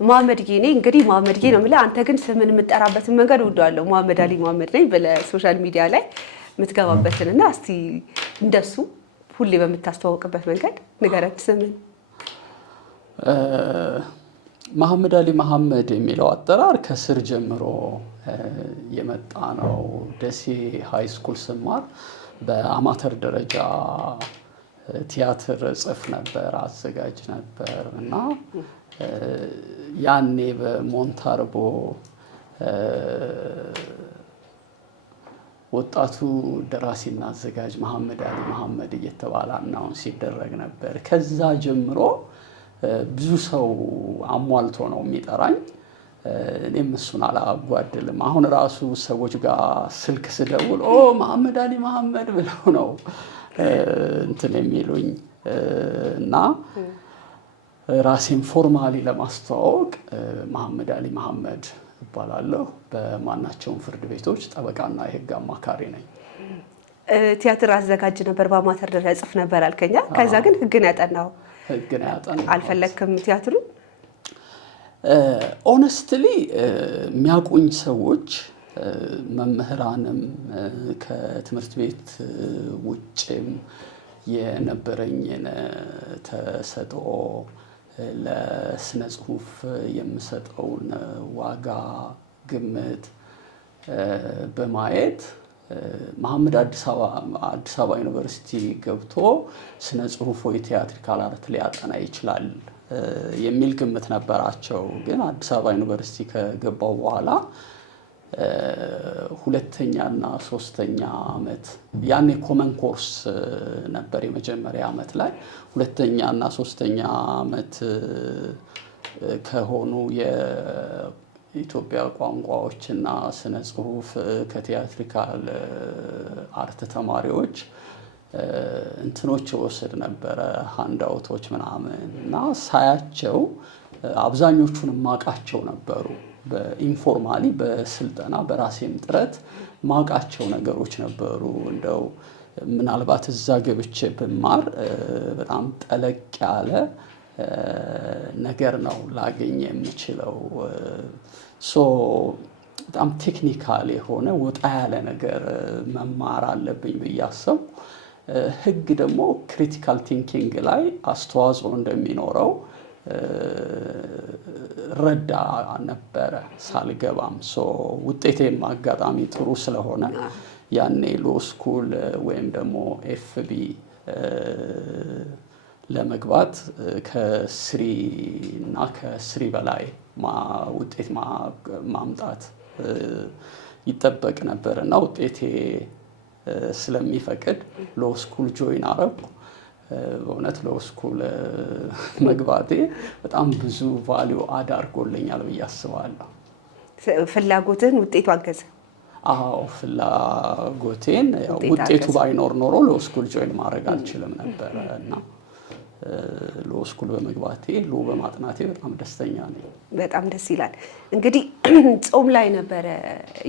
መሐመድ ጌኔ እንግዲህ መሐመድ ጌ ነው ማለት አንተ ግን ስምን የምጠራበትን መንገድ ወደዋለሁ መሐመድ አሊ መሐመድ ነኝ በሶሻል ሚዲያ ላይ የምትገባበትንና እስቲ እንደሱ ሁሌ በምታስተዋውቅበት መንገድ ንገረን ስምን መሐመድ አሊ መሐመድ የሚለው አጠራር ከስር ጀምሮ የመጣ ነው ደሴ ሃይ ስኩል ስማር በአማተር ደረጃ ቲያትር ጽፍ ነበር አዘጋጅ ነበር እና ያኔ በሞንታርቦ ወጣቱ ደራሲና አዘጋጅ መሐመድ አሊ መሐመድ እየተባለ አናውንስ ሲደረግ ነበር ከዛ ጀምሮ ብዙ ሰው አሟልቶ ነው የሚጠራኝ እኔም እሱን አላጓድልም አሁን ራሱ ሰዎች ጋር ስልክ ስደውል መሐመድ አሊ መሐመድ ብለው ነው እንትን የሚሉኝ እና ራሴን ፎርማሊ ለማስተዋወቅ መሐመድ አሊ መሐመድ እባላለሁ በማናቸውም ፍርድ ቤቶች ጠበቃና የህግ አማካሪ ነኝ ቲያትር አዘጋጅ ነበር በአማተር ደረጃ ጽፍ ነበር አልከኛ ከዛ ግን ህግን ያጠናው ህግን ያጠናው አልፈለክም ቲያትሩ ኦነስትሊ የሚያቁኝ ሰዎች መምህራንም ከትምህርት ቤት ውጭም የነበረኝን ተሰጥኦ ለስነ ጽሁፍ የምሰጠውን ዋጋ ግምት በማየት መሐመድ አዲስ አበባ ዩኒቨርሲቲ ገብቶ ስነ ጽሁፍ ወይ ቲያትሪካል አርት ሊያጠና ይችላል የሚል ግምት ነበራቸው ግን አዲስ አበባ ዩኒቨርሲቲ ከገባው በኋላ ሁለተኛና ሶስተኛ አመት ያኔ ኮመን ኮርስ ነበር የመጀመሪያ አመት ላይ ሁለተኛና ሶስተኛ አመት ከሆኑ የኢትዮጵያ ቋንቋዎችና ስነ ጽሁፍ ከቲያትሪካል አርት ተማሪዎች እንትኖች ወሰድ ነበር ሃንዳውቶች ምናምን እና ሳያቸው አብዛኞቹን ማቃቸው ነበሩ በኢንፎርማሊ በስልጠና በራሴም ጥረት ማቃቸው ነገሮች ነበሩ እንደው ምናልባት እዛ ገብቼ ብማር በጣም ጠለቅ ያለ ነገር ነው ላገኝ የምችለው ሶ በጣም ቴክኒካል የሆነ ወጣ ያለ ነገር መማር አለብኝ ብያሰብ ህግ ደግሞ ክሪቲካል ቲንኪንግ ላይ አስተዋጽኦ እንደሚኖረው ረዳ ነበረ ሳልገባም ውጤቴም አጋጣሚ ጥሩ ስለሆነ ያኔ ሎ ስኩል ወይም ደግሞ ኤፍቢ ለመግባት ከስሪ እና ከስሪ በላይ ውጤት ማምጣት ይጠበቅ ነበር እና ውጤቴ ስለሚፈቅድ ሎ ስኩል ጆይን አረኩ በእውነት ሎ ስኩል መግባቴ በጣም ብዙ ቫልዩ አድርጎልኛል ብዬ አስባለሁ ፍላጎትን ውጤቱ አገዘ አዎ ፍላጎቴን ውጤቱ ባይኖር ኖሮ ሎ ስኩል ጆይን ማድረግ አልችልም ነበር እና ሎ ስኩል በመግባቴ ሎ በማጥናቴ በጣም ደስተኛ ነኝ በጣም ደስ ይላል እንግዲህ ጾም ላይ ነበር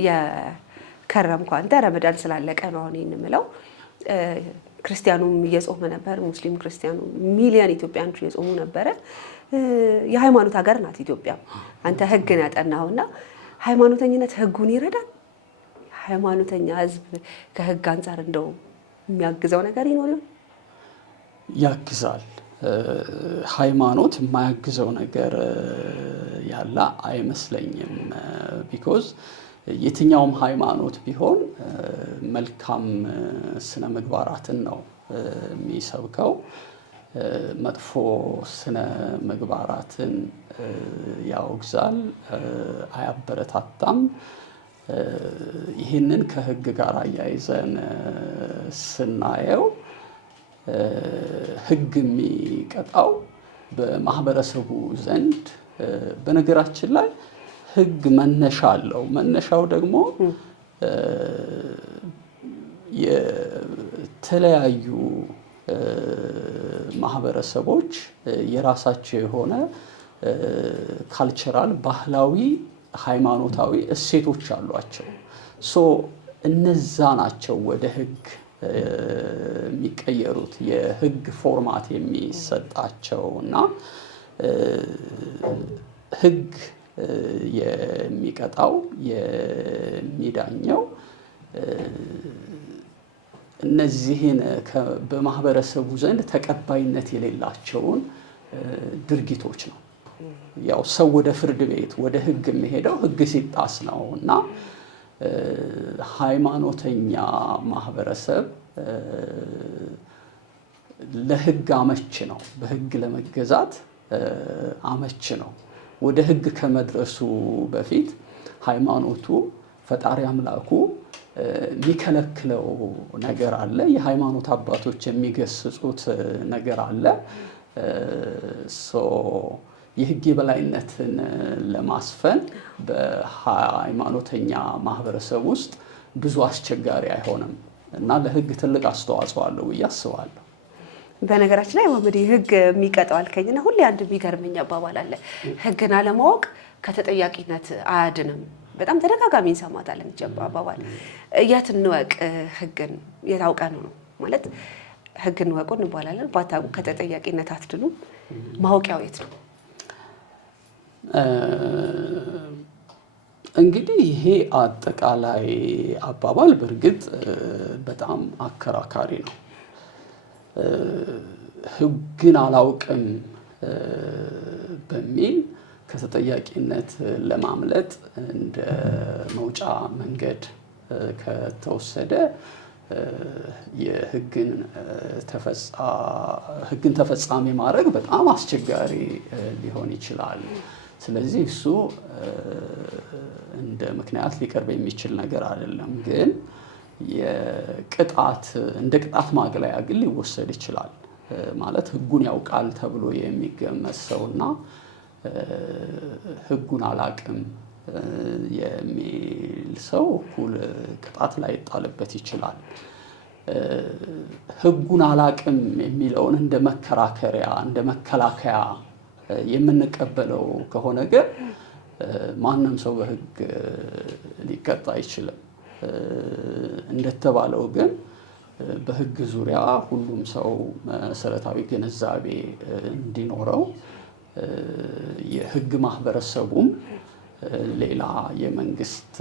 የከረምኩ አንተ ረመዳን ስላለቀ ነው አሁን የምለው ክርስቲያኑም እየጾመ ነበር ሙስሊም ክርስቲያኑ ሚሊዮን ኢትዮጵያኖች እየጾሙ ነበር የሃይማኖት ሀገር ናት ኢትዮጵያ አንተ ህግን ያጠናውና ሃይማኖተኝነት ህጉን ይረዳል ሃይማኖተኛ ህዝብ ከህግ አንፃር እንደው የሚያግዘው ነገር ይኖር ይሆን ያግዛል ሃይማኖት የማያግዘው ነገር ያለ አይመስለኝም ቢኮዝ የትኛውም ሃይማኖት ቢሆን መልካም ስነ ምግባራትን ነው የሚሰብከው መጥፎ ስነ ምግባራትን ያወግዛል አያበረታታም ይህንን ከህግ ጋር አያይዘን ስናየው ህግ የሚቀጣው በማህበረሰቡ ዘንድ በነገራችን ላይ ህግ መነሻ አለው መነሻው ደግሞ የተለያዩ ማህበረሰቦች የራሳቸው የሆነ ካልቸራል ባህላዊ ሃይማኖታዊ እሴቶች አሏቸው እነዛ ናቸው ወደ ህግ የሚቀየሩት የህግ ፎርማት የሚሰጣቸው እና ህግ የሚቀጣው የሚዳኘው እነዚህን በማህበረሰቡ ዘንድ ተቀባይነት የሌላቸውን ድርጊቶች ነው። ያው ሰው ወደ ፍርድ ቤት ወደ ህግ የሚሄደው ህግ ሲጣስ ነው እና ሃይማኖተኛ ማህበረሰብ ለህግ አመች ነው። በህግ ለመገዛት አመች ነው። ወደ ህግ ከመድረሱ በፊት ሃይማኖቱ ፈጣሪ አምላኩ የሚከለክለው ነገር አለ። የሃይማኖት አባቶች የሚገስጹት ነገር አለ። የህግ የበላይነትን ለማስፈን በሃይማኖተኛ ማህበረሰብ ውስጥ ብዙ አስቸጋሪ አይሆንም እና ለህግ ትልቅ አስተዋጽኦ አለው ብዬ አስባለሁ። በነገራችን ላይ ወመዲ ህግ የሚቀጣው አልከኝና ሁሌ አንድ የሚገርመኝ አባባል አለ። ህግን አለማወቅ ከተጠያቂነት አያድንም። በጣም ተደጋጋሚ እንሰማታለን አባባል። የት እንወቅ ህግን? የት አውቀን ነው ማለት ህግን እንወቁ እንባላለን። ባታውቁ ከተጠያቂነት አትድኑም። ማወቂያው የት ነው? እንግዲህ ይሄ አጠቃላይ አባባል በእርግጥ በጣም አከራካሪ ነው። ህግን አላውቅም በሚል ከተጠያቂነት ለማምለጥ እንደ መውጫ መንገድ ከተወሰደ የህግን ተፈጻሚ ማድረግ በጣም አስቸጋሪ ሊሆን ይችላል። ስለዚህ እሱ እንደ ምክንያት ሊቀርብ የሚችል ነገር አይደለም። ግን እንደ ቅጣት ማግለያ ግን ሊወሰድ ይችላል። ማለት ህጉን ያውቃል ተብሎ የሚገመት ሰውና ህጉን አላቅም የሚል ሰው እኩል ቅጣት ላይ ይጣልበት ይችላል። ህጉን አላቅም የሚለውን እንደ መከራከሪያ እንደ መከላከያ የምንቀበለው ከሆነ ግን ማንም ሰው በህግ ሊቀጣ አይችልም። እንደተባለው ግን በህግ ዙሪያ ሁሉም ሰው መሰረታዊ ግንዛቤ እንዲኖረው የህግ ማህበረሰቡም ሌላ የመንግስት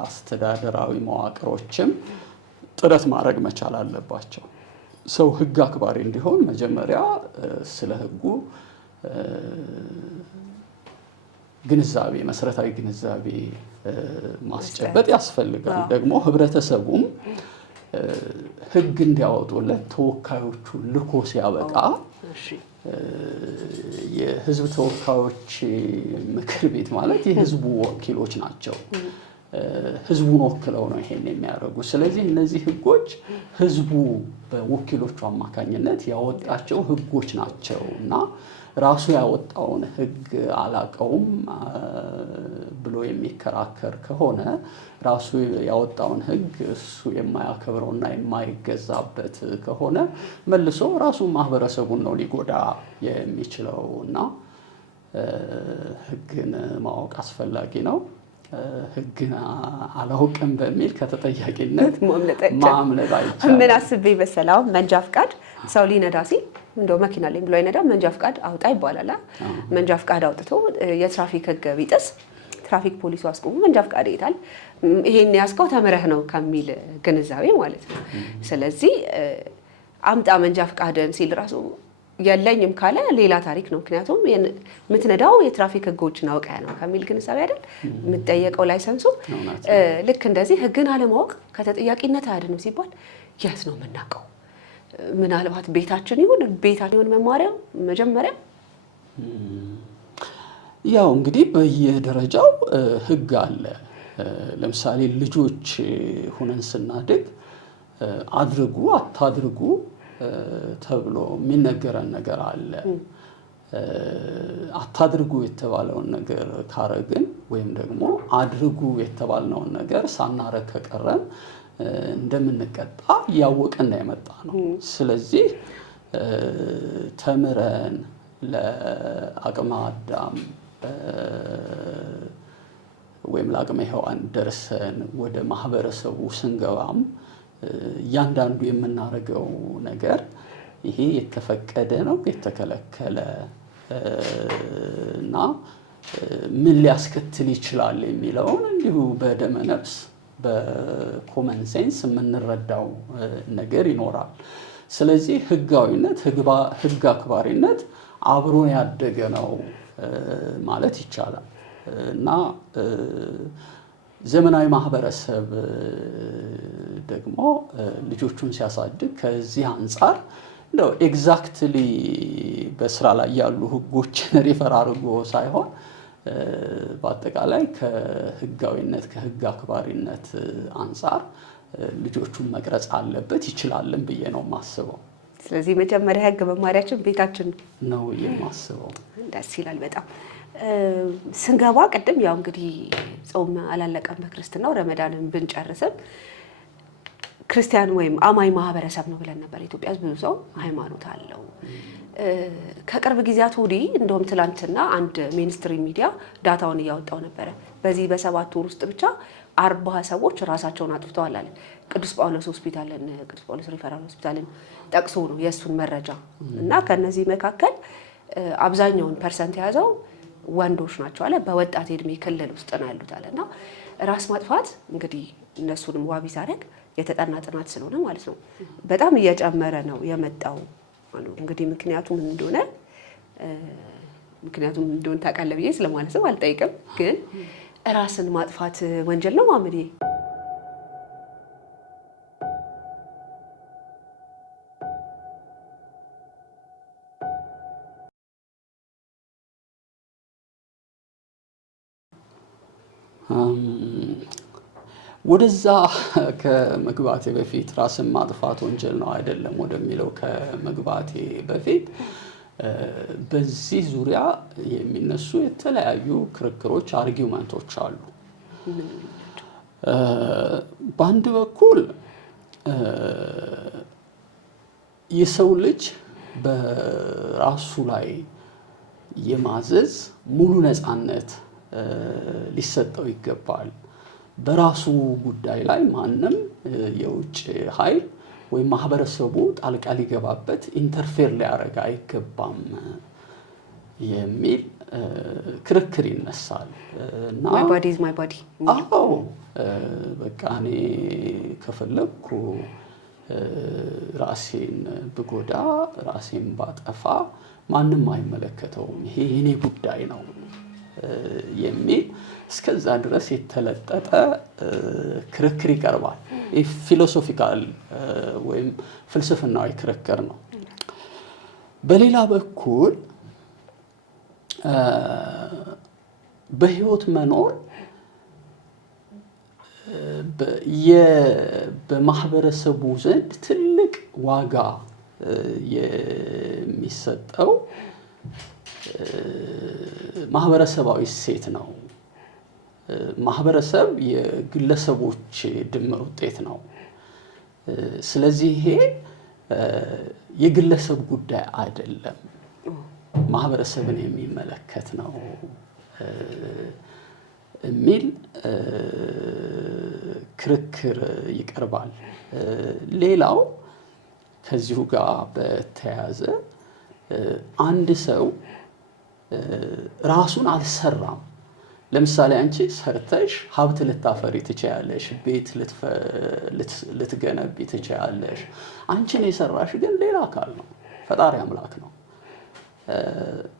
አስተዳደራዊ መዋቅሮችም ጥረት ማድረግ መቻል አለባቸው። ሰው ህግ አክባሪ እንዲሆን መጀመሪያ ስለ ህጉ መሰረታዊ ግንዛቤ ማስጨበጥ ያስፈልጋል። ደግሞ ህብረተሰቡም ህግ እንዲያወጡለት ተወካዮቹ ልኮ ሲያበቃ የህዝብ ተወካዮች ምክር ቤት ማለት የህዝቡ ወኪሎች ናቸው። ህዝቡን ወክለው ነው ይሄን የሚያደርጉ። ስለዚህ እነዚህ ህጎች ህዝቡ በወኪሎቹ አማካኝነት ያወጣቸው ህጎች ናቸው እና ራሱ ያወጣውን ህግ አላቀውም ብሎ የሚከራከር ከሆነ ራሱ ያወጣውን ህግ እሱ የማያከብረውና የማይገዛበት ከሆነ መልሶ ራሱ ማህበረሰቡን ነው ሊጎዳ የሚችለው እና ህግን ማወቅ አስፈላጊ ነው። ህግን አላውቅም በሚል ከተጠያቂነት ማምለጥ አይቻልም። ምን አስቤ መሰለህ? አሁን መንጃ ፍቃድ ሰው ሊነዳ ሲል እንደው መኪና ላይ ብሎ አይነዳም። መንጃ ፍቃድ አውጣ ይባላል። መንጃ ፍቃድ አውጥቶ የትራፊክ ህግ ቢጥስ ትራፊክ ፖሊሱ አስቆሙ መንጃ ፍቃድ ይታል። ይሄን ያስከው ተምረህ ነው ከሚል ግንዛቤ ማለት ነው። ስለዚህ አምጣ መንጃ ፍቃድን ሲል ራሱ የለኝም ካለ ሌላ ታሪክ ነው። ምክንያቱም የምትነዳው የትራፊክ ህጎችን አውቀህ ነው ከሚል ግንዛቤ አይደል የምትጠየቀው ላይሰንሱ። ልክ እንደዚህ ህግን አለማወቅ ከተጠያቂነት አያድንም ሲባል የት ነው የምናውቀው? ምናልባት ቤታችን ይሁን መማሪያው መጀመሪያ ያው እንግዲህ በየደረጃው ህግ አለ። ለምሳሌ ልጆች ሁነን ስናድግ አድርጉ አታድርጉ ተብሎ የሚነገረን ነገር አለ። አታድርጉ የተባለውን ነገር ካረግን ወይም ደግሞ አድርጉ የተባልነውን ነገር ሳናረግ ከቀረን እንደምንቀጣ ያወቀና የመጣ ነው። ስለዚህ ተምረን ለአቅመ አዳም ወይም ለአቅመ ሔዋን ደርሰን ወደ ማህበረሰቡ ስንገባም እያንዳንዱ የምናደርገው ነገር ይሄ የተፈቀደ ነው የተከለከለ እና ምን ሊያስከትል ይችላል የሚለውን እንዲሁ በደመ ነፍስ በኮመን ሴንስ የምንረዳው ነገር ይኖራል። ስለዚህ ህጋዊነት፣ ህግ አክባሪነት አብሮን ያደገ ነው ማለት ይቻላል እና ዘመናዊ ማህበረሰብ ደግሞ ልጆቹን ሲያሳድግ ከዚህ አንጻር እንደው ኤግዛክትሊ በስራ ላይ ያሉ ህጎችን ሪፈር አድርጎ ሳይሆን በአጠቃላይ ከህጋዊነት ከህግ አክባሪነት አንጻር ልጆቹን መቅረጽ አለበት ይችላልን ብዬ ነው የማስበው። ስለዚህ መጀመሪያ ህግ መማሪያችን ቤታችን ነው የማስበው። ደስ ይላል በጣም። ስንገባ ቅድም ያው እንግዲህ ጾም አላለቀም በክርስትናው ረመዳንን ብንጨርስም ክርስቲያን ወይም አማኝ ማህበረሰብ ነው ብለን ነበር። ኢትዮጵያ ብዙ ሰው ሃይማኖት አለው። ከቅርብ ጊዜያት ወዲህ እንደውም ትላንትና አንድ ሜንስትሪም ሚዲያ ዳታውን እያወጣው ነበረ። በዚህ በ7 ወር ውስጥ ብቻ 40 ሰዎች ራሳቸውን አጥፍተዋል አለ። ቅዱስ ጳውሎስ ሆስፒታልን ቅዱስ ጳውሎስ ሪፈራል ሆስፒታልን ጠቅሶ ነው የእሱን መረጃ እና ከነዚህ መካከል አብዛኛውን ፐርሰንት የያዘው ወንዶች ናቸው አለ። በወጣት የእድሜ ክልል ውስጥ ነው ያሉት አለ እና ራስ ማጥፋት እንግዲህ እነሱንም ዋቢ ሳደርግ የተጠና ጥናት ስለሆነ ማለት ነው በጣም እየጨመረ ነው የመጣው። እንግዲህ ምክንያቱም እንደሆነ ታውቃለህ ብዬ ስለማለት ነው አልጠይቅም። ግን ራስን ማጥፋት ወንጀል ነው ማምዴ? ወደዛ ከመግባቴ በፊት ራስን ማጥፋት ወንጀል ነው አይደለም ወደሚለው ከመግባቴ በፊት በዚህ ዙሪያ የሚነሱ የተለያዩ ክርክሮች፣ አርጊውመንቶች አሉ። በአንድ በኩል የሰው ልጅ በራሱ ላይ የማዘዝ ሙሉ ነፃነት ሊሰጠው ይገባል። በራሱ ጉዳይ ላይ ማንም የውጭ ኃይል ወይም ማህበረሰቡ ጣልቃ ሊገባበት ኢንተርፌር ሊያደርግ አይገባም የሚል ክርክር ይነሳል እና ማይ ባዲ ኢዝ ማይ ባዲ። አዎ በቃ እኔ ከፈለኩ ራሴን ብጎዳ ራሴን ባጠፋ ማንም አይመለከተውም፣ ይሄ የኔ ጉዳይ ነው የሚል እስከዛ ድረስ የተለጠጠ ክርክር ይቀርባል። ፊሎሶፊካል ወይም ፍልስፍናዊ ክርክር ነው። በሌላ በኩል በህይወት መኖር በማህበረሰቡ ዘንድ ትልቅ ዋጋ የሚሰጠው ማህበረሰባዊ እሴት ነው። ማህበረሰብ የግለሰቦች ድምር ውጤት ነው። ስለዚህ ይሄ የግለሰብ ጉዳይ አይደለም፣ ማህበረሰብን የሚመለከት ነው የሚል ክርክር ይቀርባል። ሌላው ከዚሁ ጋር በተያያዘ አንድ ሰው ራሱን አልሰራም። ለምሳሌ አንቺ ሰርተሽ ሀብት ልታፈሪ ትችያለሽ፣ ቤት ልትገነቢ ትችያለሽ። አንቺን የሰራሽ ግን ሌላ አካል ነው፣ ፈጣሪ አምላክ ነው።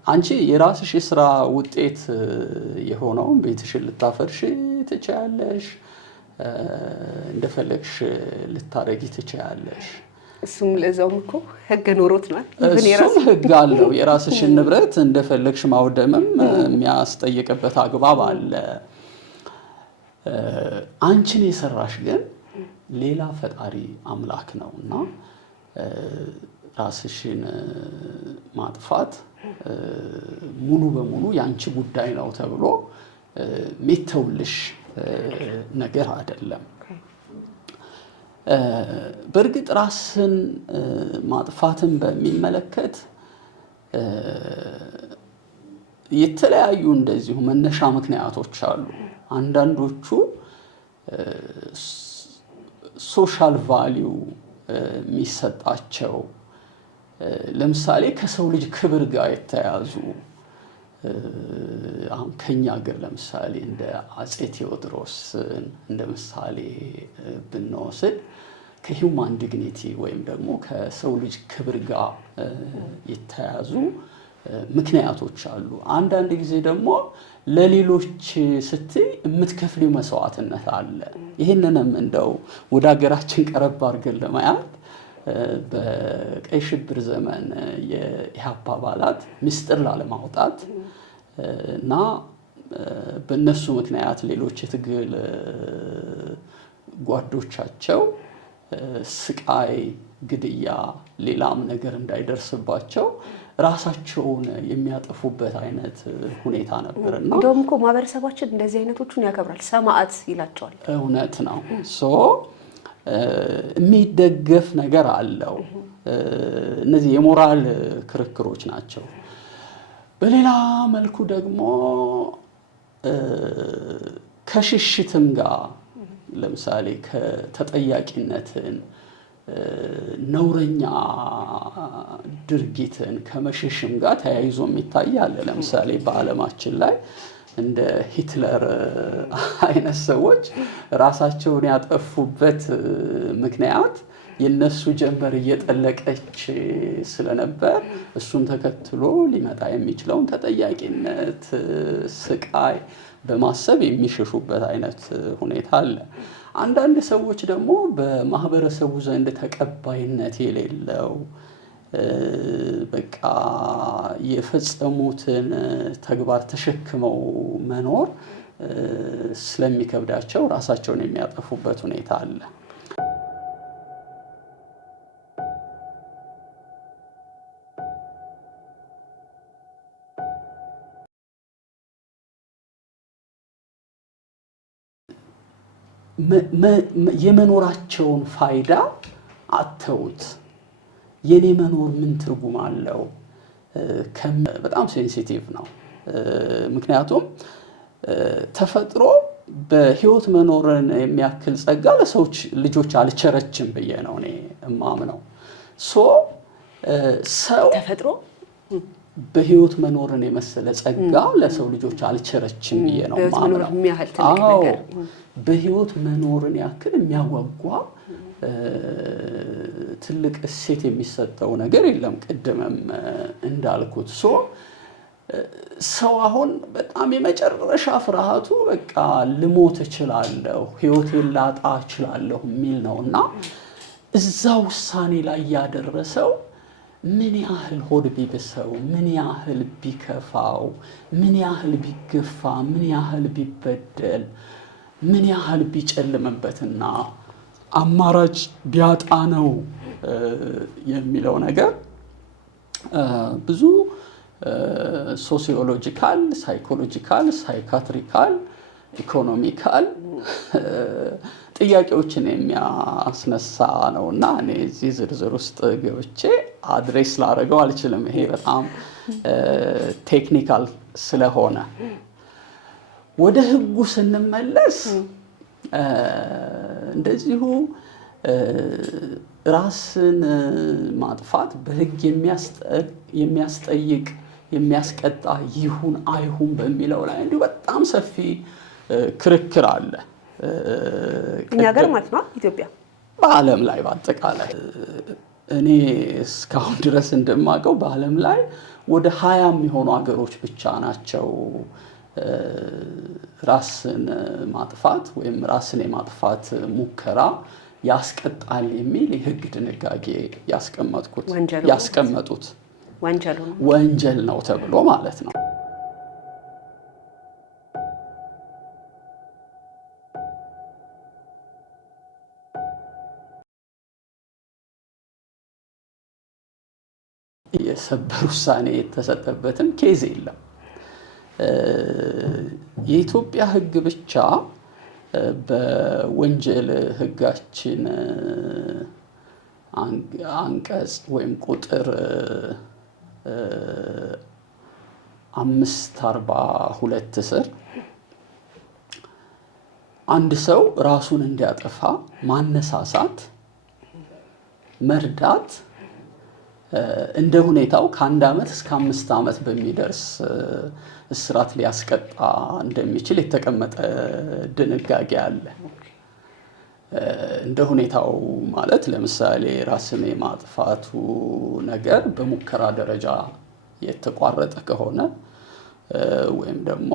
አንቺ የራስሽ የስራ ውጤት የሆነውን ቤትሽን ልታፈርሽ ትችያለሽ፣ እንደፈለግሽ ልታረጊ ትችያለሽ። እሱም ለዛውም እኮ ህግ ኖሮት ነው። እሱም ህግ አለው። የራስሽን ንብረት እንደፈለግሽ ማውደምም የሚያስጠይቅበት አግባብ አለ። አንቺን የሰራሽ ግን ሌላ ፈጣሪ አምላክ ነው እና ራስሽን ማጥፋት ሙሉ በሙሉ የአንቺ ጉዳይ ነው ተብሎ የሚተውልሽ ነገር አይደለም። በእርግጥ ራስን ማጥፋትን በሚመለከት የተለያዩ እንደዚሁ መነሻ ምክንያቶች አሉ። አንዳንዶቹ ሶሻል ቫሊዩ የሚሰጣቸው ለምሳሌ ከሰው ልጅ ክብር ጋር የተያዙ አሁን ከኛ ሀገር ለምሳሌ እንደ አጼ ቴዎድሮስ እንደ ምሳሌ ብንወስድ ከሂውማን ዲግኒቲ ወይም ደግሞ ከሰው ልጅ ክብር ጋር የተያዙ ምክንያቶች አሉ። አንዳንድ ጊዜ ደግሞ ለሌሎች ስትይ የምትከፍሊው መስዋዕትነት አለ። ይህንንም እንደው ወደ ሀገራችን ቀረብ አድርገን ለማየት በቀይ ሽብር ዘመን የኢህአፓ አባላት ምስጢር ላለማውጣት እና በእነሱ ምክንያት ሌሎች የትግል ጓዶቻቸው ስቃይ፣ ግድያ፣ ሌላም ነገር እንዳይደርስባቸው ራሳቸውን የሚያጠፉበት አይነት ሁኔታ ነበር እና እንደውም እኮ ማህበረሰባችን እንደዚህ አይነቶቹን ያከብራል፣ ሰማዕት ይላቸዋል። እውነት ነው። የሚደገፍ ነገር አለው። እነዚህ የሞራል ክርክሮች ናቸው። በሌላ መልኩ ደግሞ ከሽሽትም ጋር ለምሳሌ ከተጠያቂነትን ነውረኛ ድርጊትን ከመሸሽም ጋር ተያይዞ የሚታያል። ለምሳሌ በዓለማችን ላይ እንደ ሂትለር አይነት ሰዎች ራሳቸውን ያጠፉበት ምክንያት የነሱ ጀንበር እየጠለቀች ስለነበር እሱን ተከትሎ ሊመጣ የሚችለውን ተጠያቂነት፣ ስቃይ በማሰብ የሚሸሹበት አይነት ሁኔታ አለ። አንዳንድ ሰዎች ደግሞ በማህበረሰቡ ዘንድ ተቀባይነት የሌለው በቃ የፈጸሙትን ተግባር ተሸክመው መኖር ስለሚከብዳቸው ራሳቸውን የሚያጠፉበት ሁኔታ አለ። የመኖራቸውን ፋይዳ አተውት የኔ መኖር ምን ትርጉም አለው? በጣም ሴንሲቲቭ ነው። ምክንያቱም ተፈጥሮ በህይወት መኖርን የሚያክል ጸጋ ለሰዎች ልጆች አልቸረችም ብዬ ነው እኔ እማምነው። ሰው ተፈጥሮ በህይወት መኖርን የመሰለ ጸጋ ለሰው ልጆች አልቸረችም ብዬ ነው እማምነው። በህይወት መኖርን ያክል የሚያጓጓ ትልቅ እሴት የሚሰጠው ነገር የለም። ቅድምም እንዳልኩት ሰው አሁን በጣም የመጨረሻ ፍርሃቱ በቃ ልሞት እችላለሁ፣ ህይወቴን ላጣ እችላለሁ የሚል ነው እና እዛ ውሳኔ ላይ ያደረሰው ምን ያህል ሆድ ቢብሰው፣ ምን ያህል ቢከፋው፣ ምን ያህል ቢገፋ፣ ምን ያህል ቢበደል፣ ምን ያህል ቢጨልምበትና አማራጭ ቢያጣ ነው የሚለው ነገር ብዙ ሶሲዮሎጂካል፣ ሳይኮሎጂካል፣ ሳይካትሪካል፣ ኢኮኖሚካል ጥያቄዎችን የሚያስነሳ ነውና እኔ እዚህ ዝርዝር ውስጥ ገብቼ አድሬስ ላደርገው አልችልም። ይሄ በጣም ቴክኒካል ስለሆነ ወደ ህጉ ስንመለስ እንደዚሁ ራስን ማጥፋት በህግ የሚያስጠይቅ የሚያስቀጣ ይሁን አይሁን በሚለው ላይ እንዲሁ በጣም ሰፊ ክርክር አለ። እኛ ሀገር ማለት ነው ኢትዮጵያ፣ በዓለም ላይ በአጠቃላይ እኔ እስካሁን ድረስ እንደማውቀው በዓለም ላይ ወደ 20 የሚሆኑ ሀገሮች ብቻ ናቸው ራስን ማጥፋት ወይም ራስን የማጥፋት ሙከራ ያስቀጣል የሚል የህግ ድንጋጌ ያስቀመጡት ወንጀል ነው ተብሎ ማለት ነው። የሰበር ውሳኔ የተሰጠበትም ኬዝ የለም። የኢትዮጵያ ህግ ብቻ በወንጀል ህጋችን አንቀጽ ወይም ቁጥር 542 ስር አንድ ሰው ራሱን እንዲያጠፋ ማነሳሳት፣ መርዳት እንደ ሁኔታው ከ1 ዓመት እስከ 5 ዓመት በሚደርስ እስራት ሊያስቀጣ እንደሚችል የተቀመጠ ድንጋጌ አለ። እንደ ሁኔታው ማለት ለምሳሌ ራስን የማጥፋቱ ነገር በሙከራ ደረጃ የተቋረጠ ከሆነ ወይም ደግሞ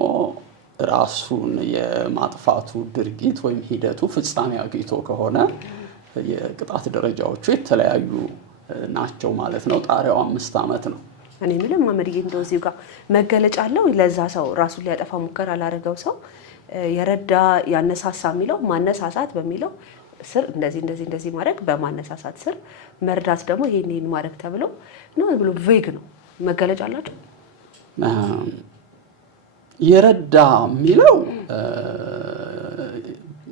ራሱን የማጥፋቱ ድርጊት ወይም ሂደቱ ፍጻሜ አግኝቶ ከሆነ የቅጣት ደረጃዎቹ የተለያዩ ናቸው ማለት ነው። ጣሪያው 5 ዓመት ነው። እኔ ምንም ማመድዬ እንደው እዚሁ ጋር መገለጫ አለው ለዛ ሰው ራሱን ሊያጠፋ ሙከራ ላደረገው ሰው የረዳ ያነሳሳ የሚለው ማነሳሳት በሚለው ስር እንደዚህ ማድረግ በማነሳሳት ስር መርዳት ደግሞ ይሄን ማድረግ ተብሎ ነው ብሎ ቬግ ነው መገለጫ አላቸው። የረዳ የሚለው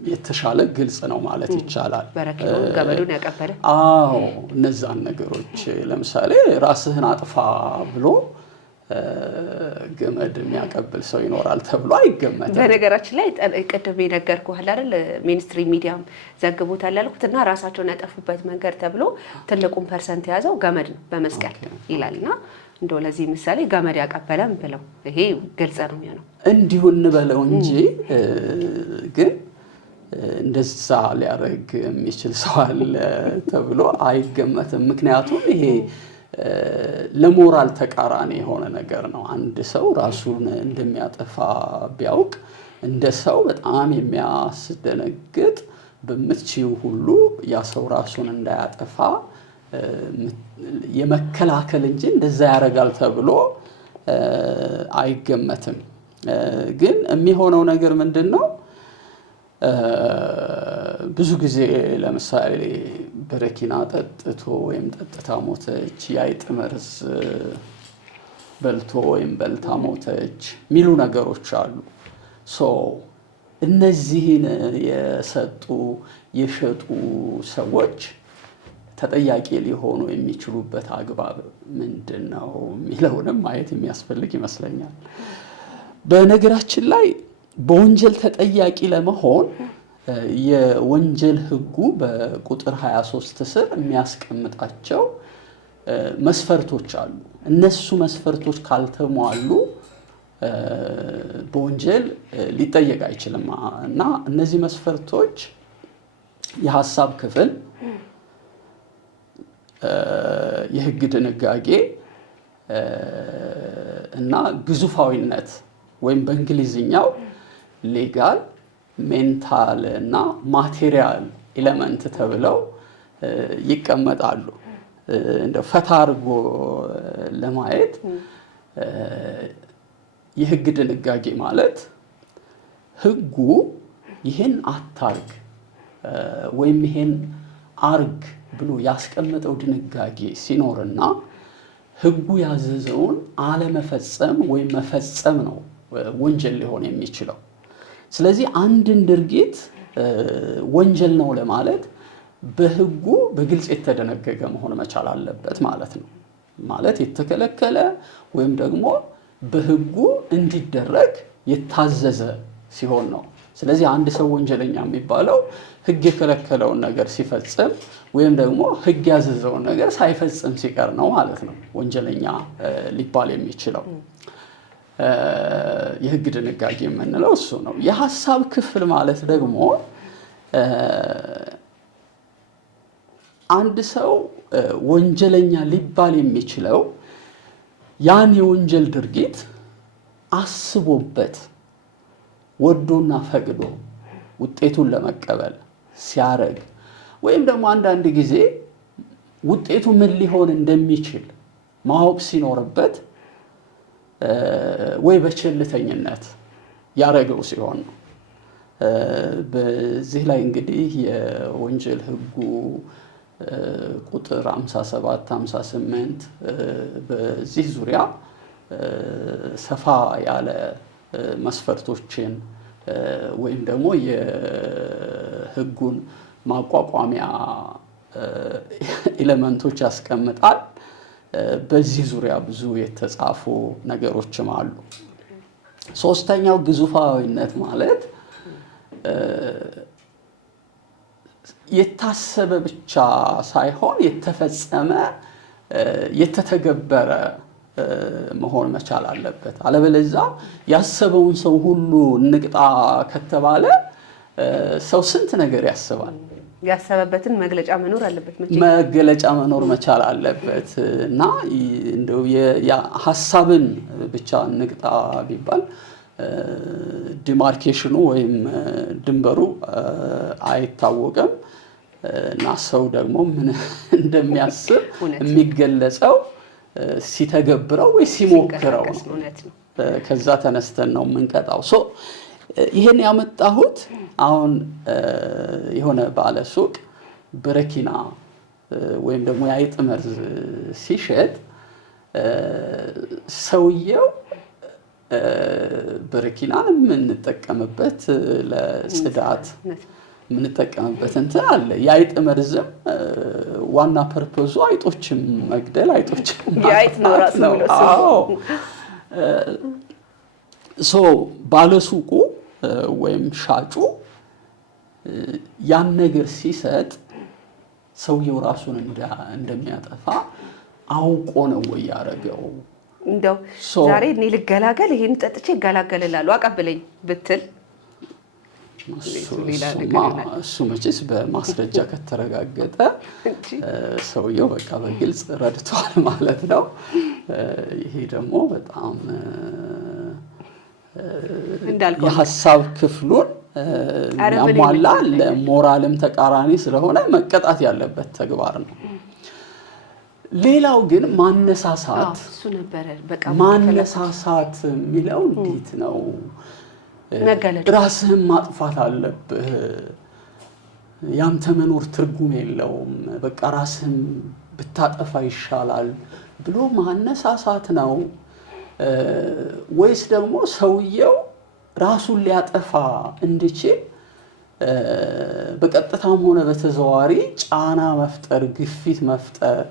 የተሻለ ግልጽ ነው ማለት ይቻላል። በረኪናውን ገመዱን ያቀበለ አዎ፣ እነዛን ነገሮች ለምሳሌ ራስህን አጥፋ ብሎ ገመድ የሚያቀብል ሰው ይኖራል ተብሎ አይገመትም። በነገራችን ላይ ቅድም የነገርኩህ አይደል ሜንስትሪም ሚዲያም ዘግቦታል ያልኩት እና ራሳቸውን ያጠፉበት መንገድ ተብሎ ትልቁን ፐርሰንት የያዘው ገመድ ነው በመስቀል ይላልና እንደው ለዚህ ምሳሌ ገመድ ያቀበለም ብለው ይሄ ግልጽ ነው የሚሆነው። እንዲሁ እንበለው እንጂ ግን እንደዛ ሊያደርግ የሚችል ሰው አለ ተብሎ አይገመትም። ምክንያቱም ይሄ ለሞራል ተቃራኒ የሆነ ነገር ነው። አንድ ሰው ራሱን እንደሚያጠፋ ቢያውቅ እንደ ሰው በጣም የሚያስደነግጥ በምትችይው ሁሉ ያ ሰው ራሱን እንዳያጠፋ የመከላከል እንጂ እንደዛ ያደርጋል ተብሎ አይገመትም። ግን የሚሆነው ነገር ምንድን ነው? ብዙ ጊዜ ለምሳሌ በረኪና ጠጥቶ ወይም ጠጥታ ሞተች፣ የአይጥ መርዝ በልቶ ወይም በልታ ሞተች የሚሉ ነገሮች አሉ። እነዚህን የሰጡ የሸጡ ሰዎች ተጠያቂ ሊሆኑ የሚችሉበት አግባብ ምንድን ነው የሚለውንም ማየት የሚያስፈልግ ይመስለኛል። በነገራችን ላይ በወንጀል ተጠያቂ ለመሆን የወንጀል ሕጉ በቁጥር 23 ስር የሚያስቀምጣቸው መስፈርቶች አሉ። እነሱ መስፈርቶች ካልተሟሉ በወንጀል ሊጠየቅ አይችልም እና እነዚህ መስፈርቶች የሐሳብ ክፍል፣ የሕግ ድንጋጌ እና ግዙፋዊነት ወይም በእንግሊዝኛው ሌጋል፣ ሜንታል እና ማቴሪያል ኤሌመንት ተብለው ይቀመጣሉ። እንደው ፈታ አድርጎ ለማየት የሕግ ድንጋጌ ማለት ሕጉ ይህን አታርግ ወይም ይህን አርግ ብሎ ያስቀመጠው ድንጋጌ ሲኖርና ሕጉ ያዘዘውን አለመፈጸም ወይም መፈጸም ነው ወንጀል ሊሆን የሚችለው። ስለዚህ አንድን ድርጊት ወንጀል ነው ለማለት በሕጉ በግልጽ የተደነገገ መሆን መቻል አለበት ማለት ነው። ማለት የተከለከለ ወይም ደግሞ በሕጉ እንዲደረግ የታዘዘ ሲሆን ነው። ስለዚህ አንድ ሰው ወንጀለኛ የሚባለው ሕግ የከለከለውን ነገር ሲፈጽም ወይም ደግሞ ሕግ ያዘዘውን ነገር ሳይፈጽም ሲቀር ነው ማለት ነው ወንጀለኛ ሊባል የሚችለው። የሕግ ድንጋጌ የምንለው እሱ ነው። የሐሳብ ክፍል ማለት ደግሞ አንድ ሰው ወንጀለኛ ሊባል የሚችለው ያን የወንጀል ድርጊት አስቦበት ወዶና ፈቅዶ ውጤቱን ለመቀበል ሲያረግ ወይም ደግሞ አንዳንድ ጊዜ ውጤቱ ምን ሊሆን እንደሚችል ማወቅ ሲኖርበት ወይ በቸልተኝነት ያረገው ሲሆን ነው። በዚህ ላይ እንግዲህ የወንጀል ሕጉ ቁጥር 57 58 በዚህ ዙሪያ ሰፋ ያለ መስፈርቶችን ወይም ደግሞ የሕጉን ማቋቋሚያ ኤሌመንቶች ያስቀምጣል። በዚህ ዙሪያ ብዙ የተጻፉ ነገሮችም አሉ። ሶስተኛው ግዙፋዊነት ማለት የታሰበ ብቻ ሳይሆን የተፈጸመ የተተገበረ መሆን መቻል አለበት። አለበለዚያ ያሰበውን ሰው ሁሉ ንቅጣ ከተባለ ሰው ስንት ነገር ያስባል። ያሰበበትን መግለጫ መኖር አለበት፣ መግለጫ መኖር መቻል አለበት እና እንደው ሐሳብን ብቻ ንቅጣ ቢባል ዲማርኬሽኑ ወይም ድንበሩ አይታወቅም እና ሰው ደግሞ ምን እንደሚያስብ የሚገለጸው ሲተገብረው ወይ ሲሞክረው ነው። ከዛ ተነስተን ነው የምንቀጣው። ይሄን ያመጣሁት አሁን የሆነ ባለ ሱቅ በረኪና ወይም ደግሞ የአይጥ መርዝ ሲሸጥ ሰውየው በረኪናን የምንጠቀምበት ለጽዳት የምንጠቀምበት እንትን አለ። የአይጥ መርዝም ዋና ፐርፖዙ አይጦችን መግደል፣ አይጦችን ማጥፋት ነው። ባለሱቁ ወይም ሻጩ ያን ነገር ሲሰጥ ሰውየው ራሱን እንደሚያጠፋ አውቆ ነው ወይ ያደረገው? እንደው ዛሬ እኔ ልገላገል ይሄን ጠጥቼ እገላገልላለሁ አቀብለኝ ብትል እሱ መቼስ በማስረጃ ከተረጋገጠ ሰውየው በቃ በግልጽ ረድቷል ማለት ነው። ይሄ ደግሞ በጣም የሀሳብ ክፍሉን ያሟላ ለሞራልም ተቃራኒ ስለሆነ መቀጣት ያለበት ተግባር ነው። ሌላው ግን ማነሳሳት የሚለው እንዴት ነው? ራስህን ማጥፋት አለብህ፣ ያንተ መኖር ትርጉም የለውም፣ በቃ ራስህን ብታጠፋ ይሻላል ብሎ ማነሳሳት ነው ወይስ ደግሞ ሰውየው ራሱን ሊያጠፋ እንዲችል በቀጥታም ሆነ በተዘዋዋሪ ጫና መፍጠር፣ ግፊት መፍጠር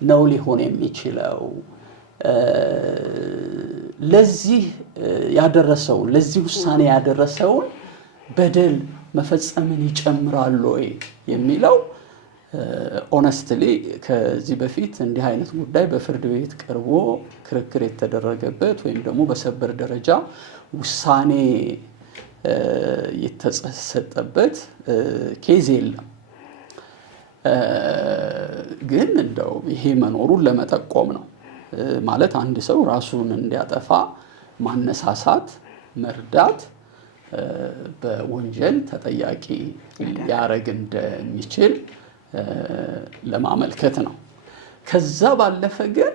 ነው ሊሆን የሚችለው? ለዚህ ውሳኔ ያደረሰውን በደል መፈጸምን ይጨምራል ወይ የሚለው ኦነስትሊ ከዚህ በፊት እንዲህ አይነት ጉዳይ በፍርድ ቤት ቀርቦ ክርክር የተደረገበት ወይም ደግሞ በሰበር ደረጃ ውሳኔ የተሰጠበት ኬዝ የለም። ግን እንደው ይሄ መኖሩን ለመጠቆም ነው። ማለት አንድ ሰው ራሱን እንዲያጠፋ ማነሳሳት፣ መርዳት በወንጀል ተጠያቂ ሊያደርግ እንደሚችል ለማመልከት ነው። ከዛ ባለፈ ግን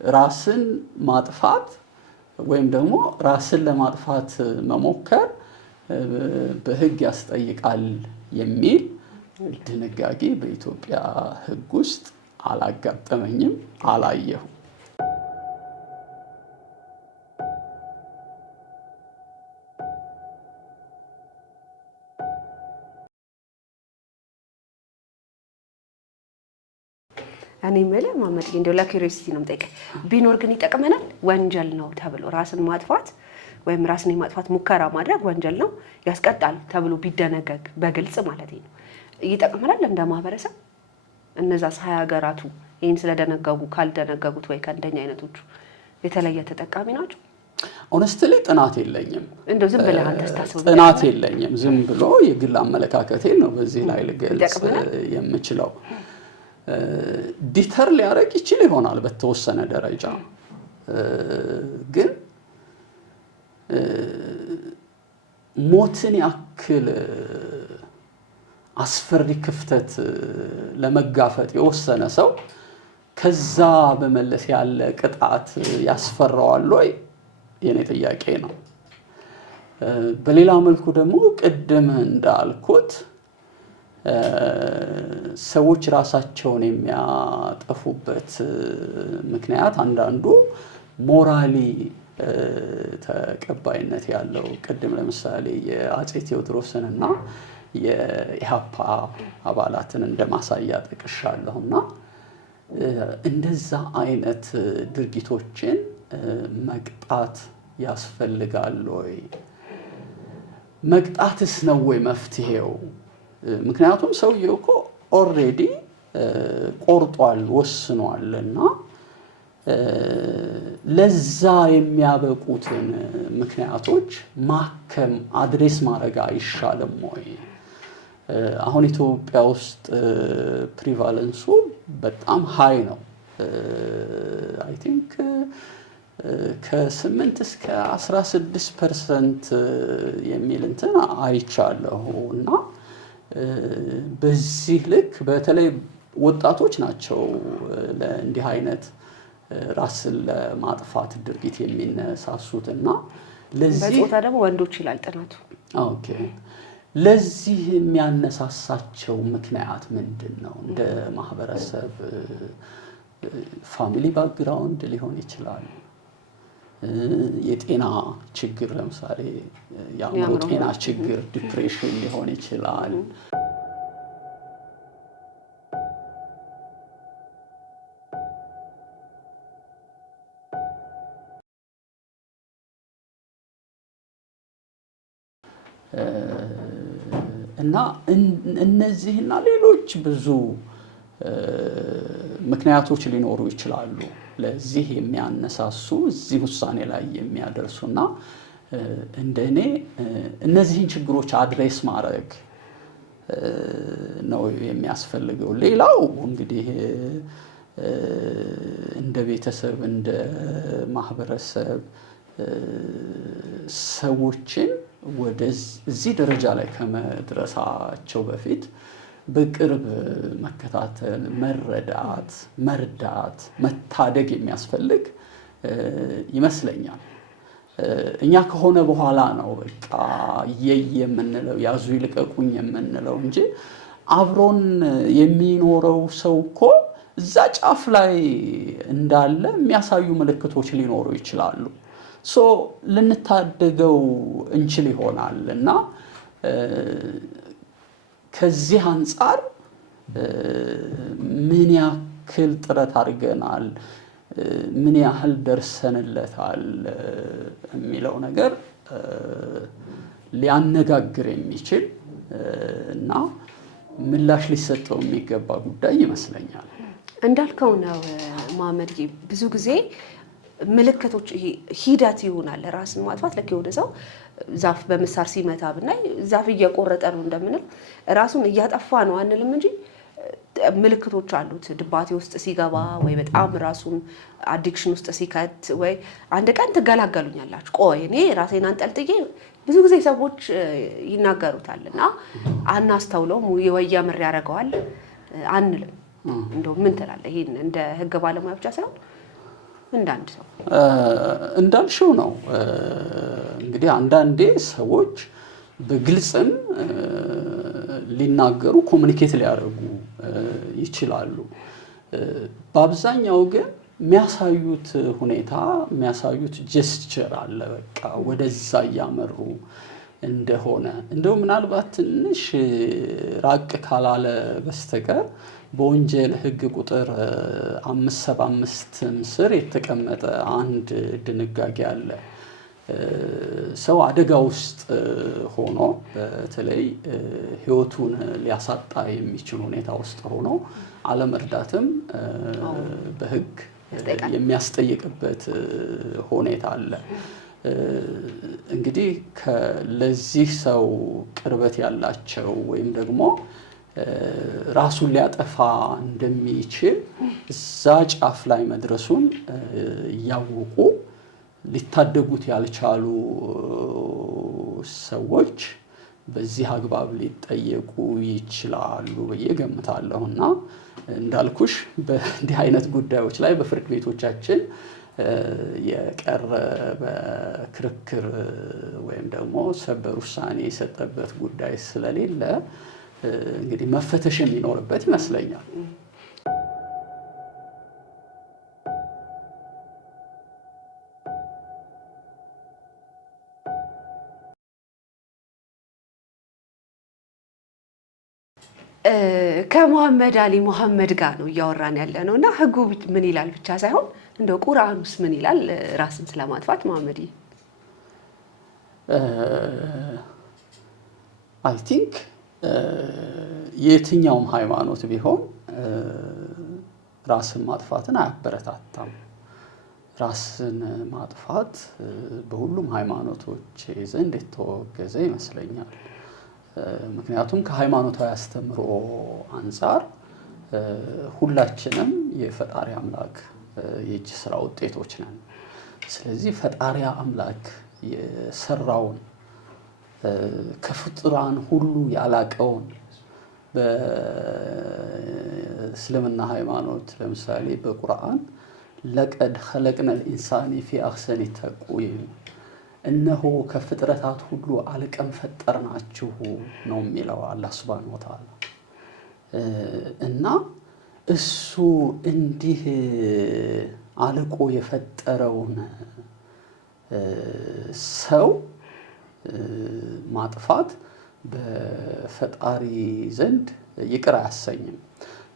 ራስን ማጥፋት ወይም ደግሞ ራስን ለማጥፋት መሞከር በሕግ ያስጠይቃል የሚል ድንጋጌ በኢትዮጵያ ሕግ ውስጥ አላጋጠመኝም፣ አላየሁም። እኔ የምልህ ማመድ እንደው ለኪዩሪዮሲቲ ነው የምጠይቀህ፣ ቢኖር ግን ይጠቅመናል? ወንጀል ነው ተብሎ ራስን ማጥፋት ወይም ራስን የማጥፋት ሙከራ ማድረግ ወንጀል ነው ያስቀጣል ተብሎ ቢደነገግ በግልጽ ማለት ነው ይጠቅመናል እንደ ማህበረሰብ? እነዛስ 20 ሀገራቱ ይህን ስለደነገጉ ካልደነገጉት ወይ ከእንደኛ አይነቶቹ የተለየ ተጠቃሚ ናቸው? ኦነስትሊ ጥናት የለኝም። እንደው ዝም ብለህ አንተ ስታስበው ጥናት የለኝም። ዝም ብሎ የግል አመለካከቴን ነው በዚህ ላይ ልገልጽ የምችለው። ዲተር ሊያደርግ ይችል ይሆናል በተወሰነ ደረጃ፣ ግን ሞትን ያክል አስፈሪ ክፍተት ለመጋፈጥ የወሰነ ሰው ከዛ በመለስ ያለ ቅጣት ያስፈራዋል ወይ? የኔ ጥያቄ ነው። በሌላ መልኩ ደግሞ ቅድም እንዳልኩት ሰዎች ራሳቸውን የሚያጠፉበት ምክንያት አንዳንዱ ሞራሊ ተቀባይነት ያለው፣ ቅድም ለምሳሌ የአፄ ቴዎድሮስንና የኢሃፓ አባላትን እንደማሳያ ጠቅሻለሁና እንደዛ አይነት ድርጊቶችን መቅጣት ያስፈልጋል ወይ? መቅጣትስ ነው ወይ መፍትሄው? ምክንያቱም ሰውየው እኮ ኦልሬዲ ቆርጧል ወስኗልና ለዛ የሚያበቁትን ምክንያቶች ማከም አድሬስ ማድረግ አይሻልም ወይ? አሁን ኢትዮጵያ ውስጥ ፕሪቫለንሱ በጣም ሃይ ነው። አይ ቲንክ ከ8 እስከ 16% የሚል እንትን አይቻለሁ እና በዚህ ልክ በተለይ ወጣቶች ናቸው ለእንዲህ አይነት ራስን ለማጥፋት ድርጊት የሚነሳሱት እና ለዚህ በጾታ ደግሞ ወንዶች ይላል ጥናቱ። ኦኬ ለዚህ የሚያነሳሳቸው ምክንያት ምንድን ነው? እንደ ማህበረሰብ ፋሚሊ ባክግራውንድ ሊሆን ይችላል። የጤና ችግር ለምሳሌ የአእምሮ ጤና ችግር ዲፕሬሽን ሊሆን ይችላል። እና እነዚህና ሌሎች ብዙ ምክንያቶች ሊኖሩ ይችላሉ ለዚህ የሚያነሳሱ እዚህ ውሳኔ ላይ የሚያደርሱና እንደኔ እነዚህን ችግሮች አድሬስ ማድረግ ነው የሚያስፈልገው። ሌላው እንግዲህ እንደ ቤተሰብ እንደ ማህበረሰብ ሰዎችን ወደዚህ ደረጃ ላይ ከመድረሳቸው በፊት በቅርብ መከታተል፣ መረዳት፣ መርዳት፣ መታደግ የሚያስፈልግ ይመስለኛል። እኛ ከሆነ በኋላ ነው በቃ የምንለው ያዙ ይልቀቁኝ የምንለው እንጂ አብሮን የሚኖረው ሰው እኮ እዛ ጫፍ ላይ እንዳለ የሚያሳዩ ምልክቶች ሊኖሩ ይችላሉ። ልንታደገው እንችል ይሆናል እና ከዚህ አንጻር ምን ያክል ጥረት አድርገናል፣ ምን ያህል ደርሰንለታል የሚለው ነገር ሊያነጋግር የሚችል እና ምላሽ ሊሰጠው የሚገባ ጉዳይ ይመስለኛል። እንዳልከው ነው መሐመድ። ብዙ ጊዜ ምልክቶች ሂደት ይሆናል ራስን ማጥፋት። ልክ የሆነ ሰው ዛፍ በምሳር ሲመታ ብናይ ዛፍ እየቆረጠ ነው እንደምንል ራሱን እያጠፋ ነው አንልም እንጂ ምልክቶች አሉት። ድባቴ ውስጥ ሲገባ ወይ በጣም ራሱን አዲክሽን ውስጥ ሲከት ወይ አንድ ቀን ትገላገሉኛላችሁ ቆይ እኔ ራሴን አንጠልጥዬ ብዙ ጊዜ ሰዎች ይናገሩታል እና አናስተውለውም ወይ የምር ያደርገዋል አንልም። እንደው ምን ትላለህ? ይሄን እንደ ህግ ባለሙያ ብቻ ሳይሆን እንዳንድ ሰው እንዳልሽው ነው። እንግዲህ አንዳንዴ ሰዎች በግልጽም ሊናገሩ ኮሚኒኬት ሊያደርጉ ይችላሉ። በአብዛኛው ግን የሚያሳዩት ሁኔታ የሚያሳዩት ጀስቸር አለ በቃ ወደዛ እያመሩ እንደሆነ እንደው ምናልባት ትንሽ ራቅ ካላለ በስተቀር በወንጀል ህግ ቁጥር 575 ስር የተቀመጠ አንድ ድንጋጌ አለ። ሰው አደጋ ውስጥ ሆኖ በተለይ ህይወቱን ሊያሳጣ የሚችል ሁኔታ ውስጥ ሆኖ አለመርዳትም በህግ የሚያስጠይቅበት ሁኔታ አለ። እንግዲህ ለዚህ ሰው ቅርበት ያላቸው ወይም ደግሞ ራሱን ሊያጠፋ እንደሚችል እዛ ጫፍ ላይ መድረሱን እያወቁ ሊታደጉት ያልቻሉ ሰዎች በዚህ አግባብ ሊጠየቁ ይችላሉ ብዬ ገምታለሁና እንዳልኩሽ በእንዲህ አይነት ጉዳዮች ላይ በፍርድ ቤቶቻችን የቀረበ ክርክር ወይም ደግሞ ሰበር ውሳኔ የሰጠበት ጉዳይ ስለሌለ እንግዲህ መፈተሽ የሚኖርበት ይመስለኛል። ከመሐመድ አሊ መሐመድ ጋር ነው እያወራን ያለ ነው እና ህጉ ምን ይላል ብቻ ሳይሆን እንደው ቁርአኑስ ምን ይላል ራስን ስለማጥፋት መሐመድ? አይ ቲንክ የትኛውም ሃይማኖት ቢሆን ራስን ማጥፋትን አያበረታታም። ራስን ማጥፋት በሁሉም ሃይማኖቶች ዘንድ የተወገዘ ይመስለኛል። ምክንያቱም ከሃይማኖታዊ አስተምሮ አንፃር ሁላችንም የፈጣሪ አምላክ የእጅ ስራ ውጤቶች ነን። ስለዚህ ፈጣሪ አምላክ የሰራውን ከፍጡራን ሁሉ ያላቀውን በእስልምና ሃይማኖት ለምሳሌ በቁርአን ለቀድ ኸለቅነል ኢንሳኒ ፊ አሕሰኒ ተቅዊም እነሆ ከፍጥረታት ሁሉ አልቀን ፈጠርናችሁ ነው የሚለው አላህ ሱብሓነሁ ወተዓላ። እና እሱ እንዲህ አልቆ የፈጠረውን ሰው ማጥፋት በፈጣሪ ዘንድ ይቅር አያሰኝም።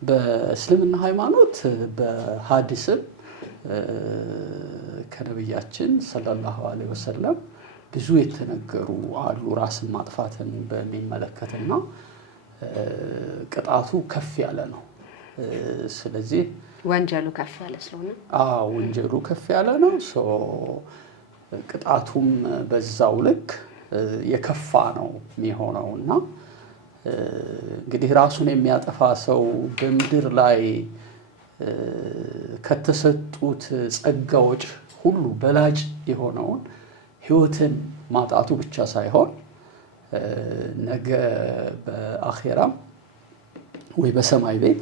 በእስልምና ሃይማኖት በሐዲስም ከነብያችን ሰለላሁ ዐለይሂ ወሰለም ብዙ የተነገሩ አሉ ራስን ማጥፋትን በሚመለከትና ቅጣቱ ከፍ ያለ ነው። ስለዚህ ወንጀሉ ከፍ ያለ ስለሆነ ወንጀሉ ከፍ ያለ ነው። ቅጣቱም በዛው ልክ የከፋ ነው የሚሆነውና እንግዲህ ራሱን የሚያጠፋ ሰው በምድር ላይ ከተሰጡት ጸጋዎች ሁሉ በላጭ የሆነውን ሕይወትን ማጣቱ ብቻ ሳይሆን ነገ በአኼራም ወይ በሰማይ ቤት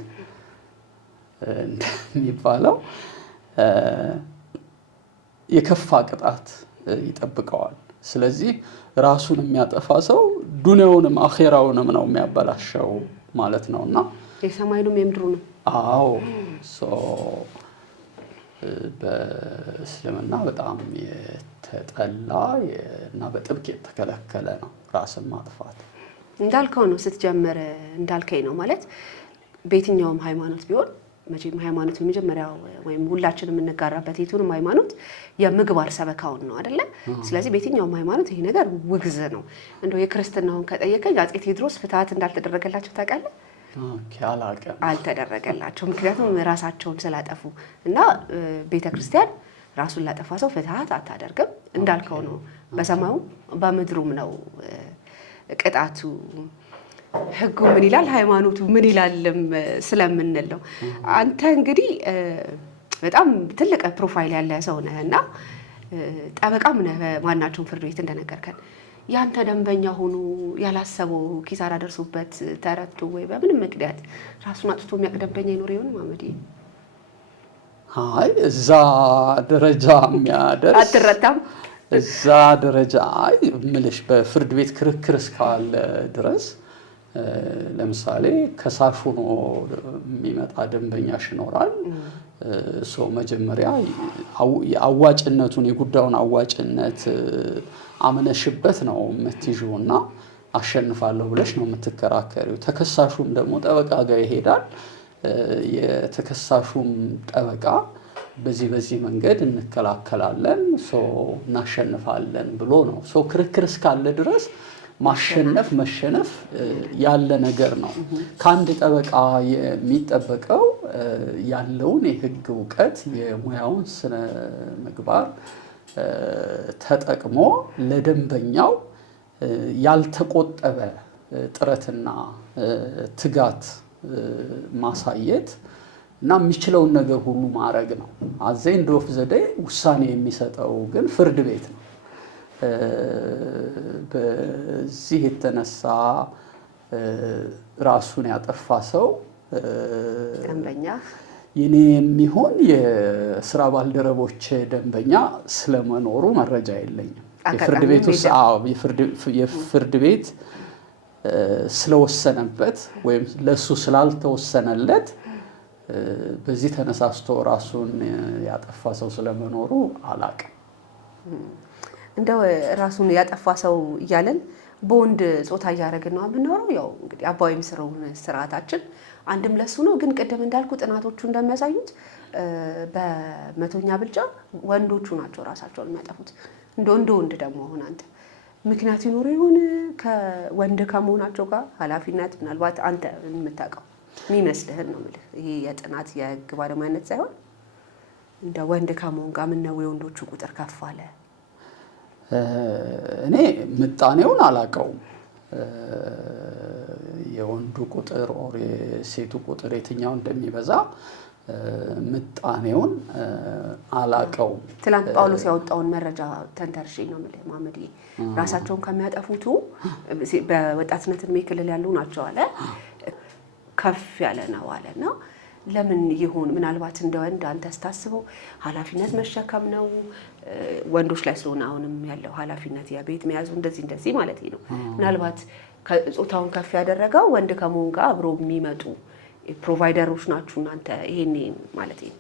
እንደሚባለው የከፋ ቅጣት ይጠብቀዋል። ስለዚህ ራሱን የሚያጠፋ ሰው ዱንያውንም አኼራውንም ነው የሚያበላሸው ማለት ነውና የሰማዩንም የምድሩንም በእስልምና በጣም የተጠላ እና በጥብቅ የተከለከለ ነው ራስን ማጥፋት። እንዳልከው ነው ስትጀምር እንዳልከኝ ነው ማለት በየትኛውም ሃይማኖት ቢሆን መቼም ሃይማኖት የመጀመሪያው ወይም ሁላችንም የምንጋራበት የቱንም ሃይማኖት የምግባር ሰበካውን ነው አይደለ? ስለዚህ በየትኛውም ሃይማኖት ይሄ ነገር ውግዝ ነው። እንደው የክርስትናውን ከጠየቀኝ አፄ ቴዎድሮስ ፍትሐት እንዳልተደረገላቸው ታውቃለህ? አልተደረገላቸው። ምክንያቱም ራሳቸውን ስላጠፉ እና ቤተክርስቲያን ራሱን ላጠፋ ሰው ፍትሐት አታደርግም። እንዳልከው ነው በሰማዩ በምድሩም ነው ቅጣቱ። ህጉ ምን ይላል ሃይማኖቱ ምን ይላልም ስለምንል ነው። አንተ እንግዲህ በጣም ትልቅ ፕሮፋይል ያለ ሰው ነህ እና ጠበቃም ነህ በማናቸውም ፍርድ ቤት እንደነገርከን። ያንተ ደንበኛ ሆኖ ያላሰበው ኪሳራ ደርሶበት ተረድቶ ወይ በምንም ምክንያት ራሱን አጥፍቶ የሚያውቅ ደንበኛ ይኖር ይሆን ማመዲ? አይ እዛ ደረጃ የሚያደርስ አትረታም። እዛ ደረጃ አይ ምልሽ በፍርድ ቤት ክርክር እስካለ ድረስ ለምሳሌ ከሳሽ ሆኖ የሚመጣ ደንበኛሽ ይኖራል። ሰው መጀመሪያ አዋጭነቱን የጉዳዩን አዋጭነት አመነሽበት ነው የምትይዥውና አሸንፋለሁ ብለሽ ነው የምትከራከሪው። ተከሳሹም ደግሞ ጠበቃ ጋር ይሄዳል። የተከሳሹም ጠበቃ በዚህ መንገድ እንከላከላለን እናሸንፋለን ብሎ ነው። ክርክር እስካለ ድረስ ማሸነፍ መሸነፍ ያለ ነገር ነው። ከአንድ ጠበቃ የሚጠበቀው ያለውን የህግ እውቀት የሙያውን ስነ ምግባር ተጠቅሞ ለደንበኛው ያልተቆጠበ ጥረትና ትጋት ማሳየት እና የሚችለውን ነገር ሁሉ ማድረግ ነው። አት ዘ ኤንድ ኦፍ ዘ ዴይ ውሳኔ የሚሰጠው ግን ፍርድ ቤት ነው። በዚህ የተነሳ ራሱን ያጠፋ ሰው ደንበኛ የኔ የሚሆን የስራ ባልደረቦች ደንበኛ ስለመኖሩ መረጃ የለኝም። የፍርድ ቤት ውስጥ የፍርድ ቤት ስለወሰነበት ወይም ለሱ ስላልተወሰነለት በዚህ ተነሳስቶ ራሱን ያጠፋ ሰው ስለመኖሩ አላውቅም። እንደው ራሱን ያጠፋ ሰው እያለን በወንድ ጾታ እያደረግን ነው የምንኖረው። ያው እንግዲህ አባዊ ምስረውን ስርዓታችን አንድም ለሱ ነው። ግን ቅድም እንዳልኩ ጥናቶቹ እንደሚያሳዩት በመቶኛ ብልጫ ወንዶቹ ናቸው ራሳቸውን የሚያጠፉት። እንደ ወንድ ደግሞ አሁን አንተ ምክንያት ይኖር ይሆን ከወንድ ከመሆናቸው ጋር ኃላፊነት ምናልባት አንተ የምታውቀው? የሚመስልህን ነው የምልህ። ይሄ የጥናት የህግ ባለሙያነት ሳይሆን እንደ ወንድ ከመሆን ጋር ምን ነው የወንዶቹ ቁጥር ከፍ አለ? እኔ ምጣኔውን አላውቀውም። የወንዱ ቁጥር ኦር የሴቱ ቁጥር የትኛው እንደሚበዛ ምጣኔውን አላውቀውም። ትላንት ጳውሎስ ያወጣውን መረጃ ተንተርሼ ነው የምልህ መሐመድ። ራሳቸውን ከሚያጠፉቱ በወጣትነት እድሜ ክልል ያሉ ናቸው አለ፣ ከፍ ያለ ነው አለና ለምን ይሁን? ምናልባት እንደ ወንድ አንተ ስታስበው ኃላፊነት መሸከም ነው ወንዶች ላይ ስለሆነ አሁንም ያለው ኃላፊነት የቤት መያዙ እንደዚህ ማለት ነው። ምናልባት ጾታውን ከፍ ያደረገው ወንድ ከመሆን ጋር አብሮ የሚመጡ ፕሮቫይደሮች ናችሁ እናንተ ይሄኔ ማለት ነው።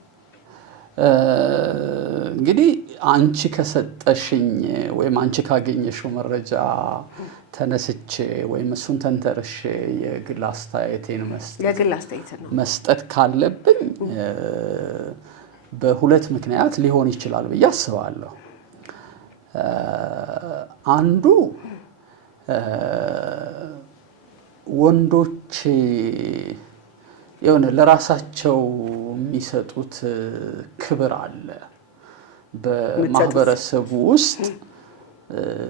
እንግዲህ አንቺ ከሰጠሽኝ ወይም አንቺ ካገኘሽው መረጃ ተነስቼ ወይም እሱን ተንተርሼ የግል አስተያየቴን መስጠት ካለብኝ በሁለት ምክንያት ሊሆን ይችላል ብዬ አስባለሁ። አንዱ ወንዶች የሆነ ለራሳቸው የሚሰጡት ክብር አለ። በማህበረሰቡ ውስጥ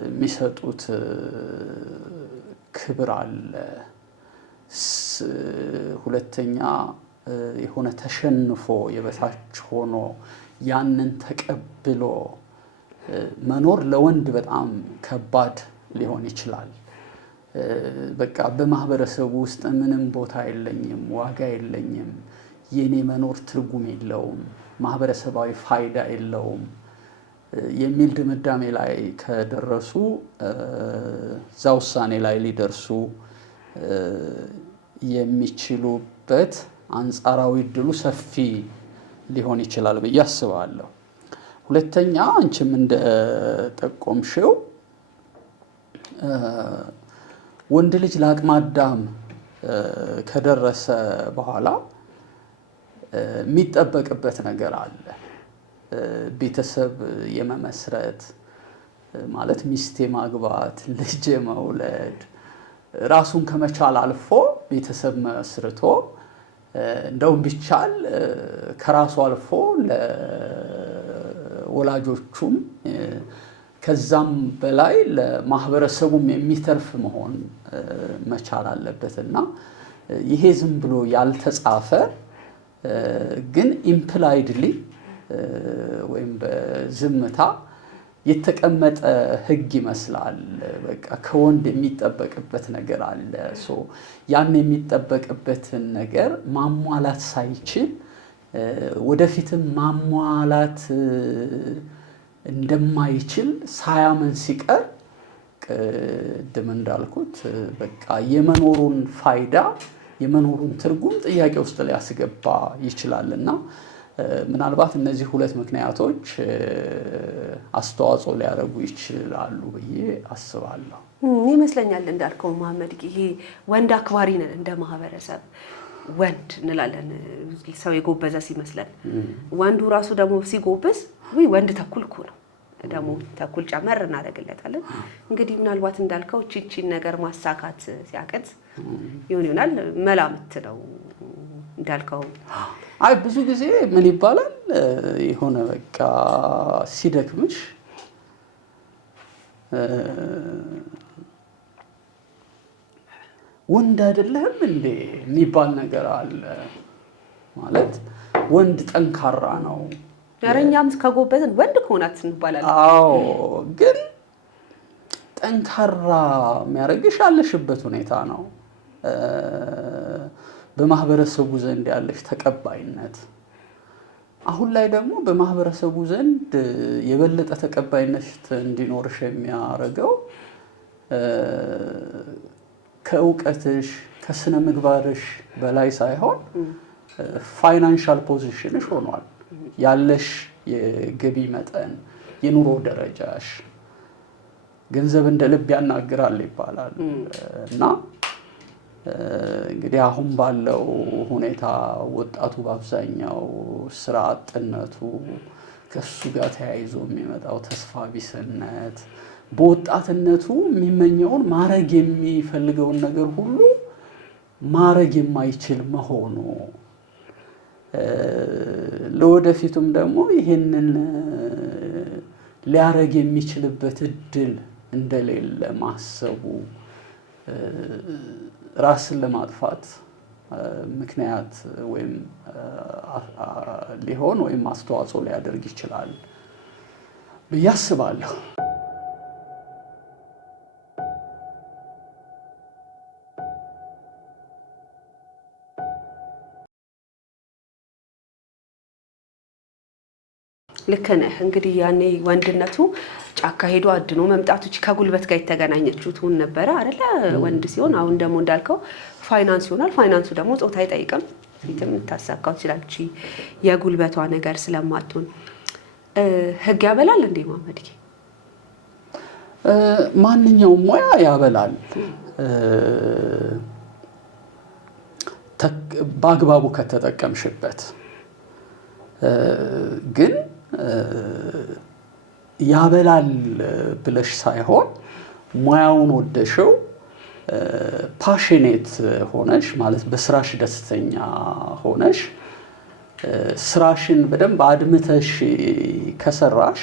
የሚሰጡት ክብር አለ። ሁለተኛ የሆነ ተሸንፎ የበታች ሆኖ ያንን ተቀብሎ መኖር ለወንድ በጣም ከባድ ሊሆን ይችላል። በቃ በማህበረሰቡ ውስጥ ምንም ቦታ የለኝም፣ ዋጋ የለኝም፣ የኔ መኖር ትርጉም የለውም፣ ማህበረሰባዊ ፋይዳ የለውም የሚል ድምዳሜ ላይ ከደረሱ እዛ ውሳኔ ላይ ሊደርሱ የሚችሉበት አንጻራዊ ዕድሉ ሰፊ ሊሆን ይችላል ብዬ አስባለሁ። ሁለተኛ አንቺም እንደጠቆምሽው ወንድ ልጅ ለአቅመ አዳም ከደረሰ በኋላ የሚጠበቅበት ነገር አለ። ቤተሰብ የመመስረት ማለት ሚስት የማግባት፣ ልጅ የመውለድ፣ ራሱን ከመቻል አልፎ ቤተሰብ መስርቶ እንደውም ቢቻል ከራሱ አልፎ ለወላጆቹም ከዛም በላይ ለማህበረሰቡም የሚተርፍ መሆን መቻል አለበትና ይሄ ዝም ብሎ ያልተጻፈ ግን ኢምፕላይድሊ ወይም በዝምታ የተቀመጠ ህግ ይመስላል። በቃ ከወንድ የሚጠበቅበት ነገር አለ። ያን የሚጠበቅበትን ነገር ማሟላት ሳይችል ወደፊትም ማሟላት እንደማይችል ሳያምን ሲቀር ቅድም እንዳልኩት በቃ የመኖሩን ፋይዳ የመኖሩን ትርጉም ጥያቄ ውስጥ ሊያስገባ ይችላልና ምናልባት እነዚህ ሁለት ምክንያቶች አስተዋጽኦ ሊያደርጉ ይችላሉ ብዬ አስባለሁ። ይመስለኛል እንዳልከው መሐመድ፣ ይሄ ወንድ አክባሪ ነን እንደ ማህበረሰብ ወንድ እንላለን። ሰው የጎበዘ ሲመስለን ወንዱ ራሱ ደግሞ ሲጎበዝ ወንድ ተኩል እኮ ነው ደግሞ ተኩል ጨመር እናደርግለታለን። እንግዲህ ምናልባት እንዳልከው ቺቺን ነገር ማሳካት ሲያቀት ይሆናል መላምት ነው እንዳልከው። አይ ብዙ ጊዜ ምን ይባላል የሆነ በቃ ሲደክምሽ ወንድ አይደለህም እንዴ የሚባል ነገር አለ። ማለት ወንድ ጠንካራ ነው። ያረኛም ከጎበዝን ወንድ ከሆናት እንባላለን። አዎ ግን ጠንካራ የሚያደርግሽ ያለሽበት ሁኔታ ነው። በማህበረሰቡ ዘንድ ያለሽ ተቀባይነት፣ አሁን ላይ ደግሞ በማህበረሰቡ ዘንድ የበለጠ ተቀባይነት እንዲኖርሽ የሚያደርገው ከእውቀትሽ ከስነ ምግባርሽ በላይ ሳይሆን ፋይናንሻል ፖዚሽንሽ ሆኗል። ያለሽ የገቢ መጠን፣ የኑሮ ደረጃሽ፣ ገንዘብ እንደ ልብ ያናግራል ይባላል እና እንግዲህ አሁን ባለው ሁኔታ ወጣቱ በአብዛኛው ስራ አጥነቱ፣ ከሱ ጋር ተያይዞ የሚመጣው ተስፋ ቢስነት፣ በወጣትነቱ የሚመኘውን ማድረግ የሚፈልገውን ነገር ሁሉ ማረግ የማይችል መሆኑ ለወደፊቱም ደግሞ ይሄንን ሊያረግ የሚችልበት እድል እንደሌለ ማሰቡ ራስን ለማጥፋት ምክንያት ወይም ሊሆን ወይም አስተዋጽኦ ሊያደርግ ይችላል ብዬ አስባለሁ። ልክ ነህ። እንግዲህ ያኔ ወንድነቱ ጫካ ሄዶ አድኖ መምጣቱ ከጉልበት ጋር የተገናኘችው ትሁን ነበረ አይደለ? ወንድ ሲሆን አሁን ደግሞ እንዳልከው ፋይናንስ ይሆናል። ፋይናንሱ ደግሞ ጾታ አይጠይቅም። ፊትም ታሳካው ትችላለች የጉልበቷ ነገር ስለማትሆን። ህግ ያበላል እንዴ መሐመድ? ማንኛውም ሙያ ያበላል በአግባቡ ከተጠቀምሽበት። ግን ያበላል ብለሽ ሳይሆን ሙያውን ወደሽው ፓሽኔት ሆነሽ ማለት በስራሽ ደስተኛ ሆነሽ ስራሽን በደንብ አድምተሽ ከሰራሽ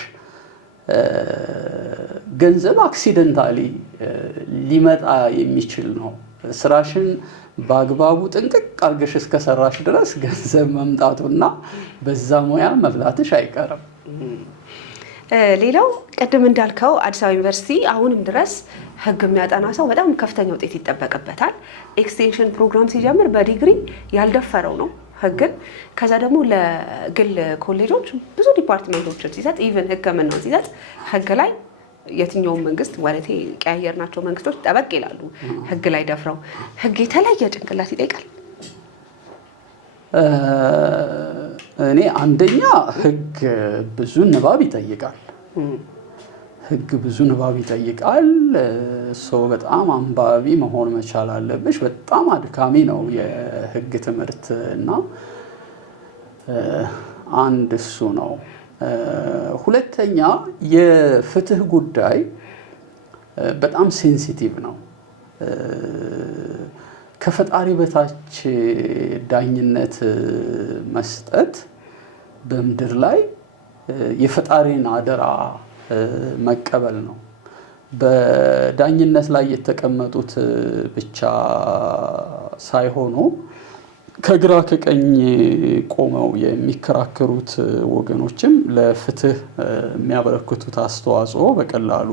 ገንዘብ አክሲደንታሊ ሊመጣ የሚችል ነው። ስራሽን በአግባቡ ጥንቅቅ አድርገሽ እስከሰራሽ ድረስ ገንዘብ መምጣቱና በዛ ሙያ መብላትሽ አይቀርም። ሌላው ቅድም እንዳልከው አዲስ አበባ ዩኒቨርሲቲ አሁንም ድረስ ህግ የሚያጠና ሰው በጣም ከፍተኛ ውጤት ይጠበቅበታል። ኤክስቴንሽን ፕሮግራም ሲጀምር በዲግሪ ያልደፈረው ነው ህግን። ከዛ ደግሞ ለግል ኮሌጆች ብዙ ዲፓርትመንቶችን ሲሰጥ ኢቨን ህክምናን ሲሰጥ ህግ ላይ የትኛውም መንግስት ማለት ቀያየርናቸው መንግስቶች ጠበቅ ይላሉ ህግ ላይ ደፍረው። ህግ የተለየ ጭንቅላት ይጠይቃል። እኔ አንደኛ ህግ ብዙ ንባብ ይጠይቃል። ህግ ብዙ ንባብ ይጠይቃል። ሰው በጣም አንባቢ መሆን መቻል አለብሽ። በጣም አድካሚ ነው የህግ ትምህርት እና አንድ እሱ ነው። ሁለተኛ የፍትህ ጉዳይ በጣም ሴንሲቲቭ ነው። ከፈጣሪ በታች ዳኝነት መስጠት በምድር ላይ የፈጣሪን አደራ መቀበል ነው። በዳኝነት ላይ የተቀመጡት ብቻ ሳይሆኑ ከግራ ከቀኝ ቆመው የሚከራከሩት ወገኖችም ለፍትህ የሚያበረክቱት አስተዋጽኦ በቀላሉ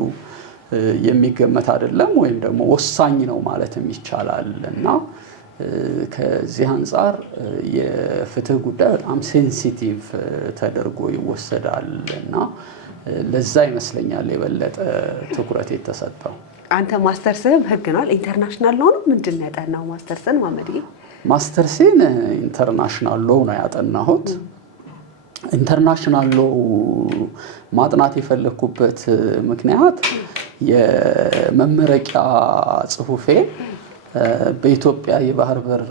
የሚገመት አይደለም፣ ወይም ደግሞ ወሳኝ ነው ማለትም ይቻላል እና ከዚህ አንጻር የፍትህ ጉዳይ በጣም ሴንሲቲቭ ተደርጎ ይወሰዳል እና ለዛ ይመስለኛል የበለጠ ትኩረት የተሰጠው። አንተ ማስተርስህም ህግ ነው፣ ኢንተርናሽናል ሎው ነው። ምንድን ነው ያጠናው ማስተርስን መሐመድ? ማስተርሴን ኢንተርናሽናል ሎው ነው ያጠናሁት። ኢንተርናሽናል ሎው ማጥናት የፈለኩበት ምክንያት የመመረቂያ ጽሁፌ በኢትዮጵያ የባህር በር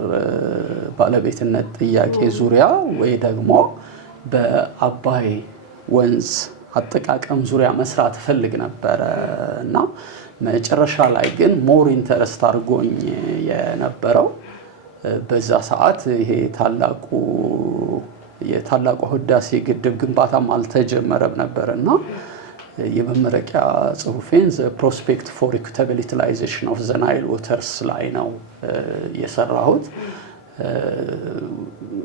ባለቤትነት ጥያቄ ዙሪያ ወይ ደግሞ በአባይ ወንዝ አጠቃቀም ዙሪያ መስራት ፈልግ ነበረ እና መጨረሻ ላይ ግን ሞር ኢንተረስት አድርጎኝ የነበረው በዛ ሰዓት ይሄ የታላቁ ህዳሴ ግድብ ግንባታም አልተጀመረም ነበርና የመመረቂያ ጽሁፌን ዘ ፕሮስፔክት ፎር ኢኩታብል ዩቲላይዜሽን ኦፍ ዘ ናይል ዋተርስ ላይ ነው የሰራሁት።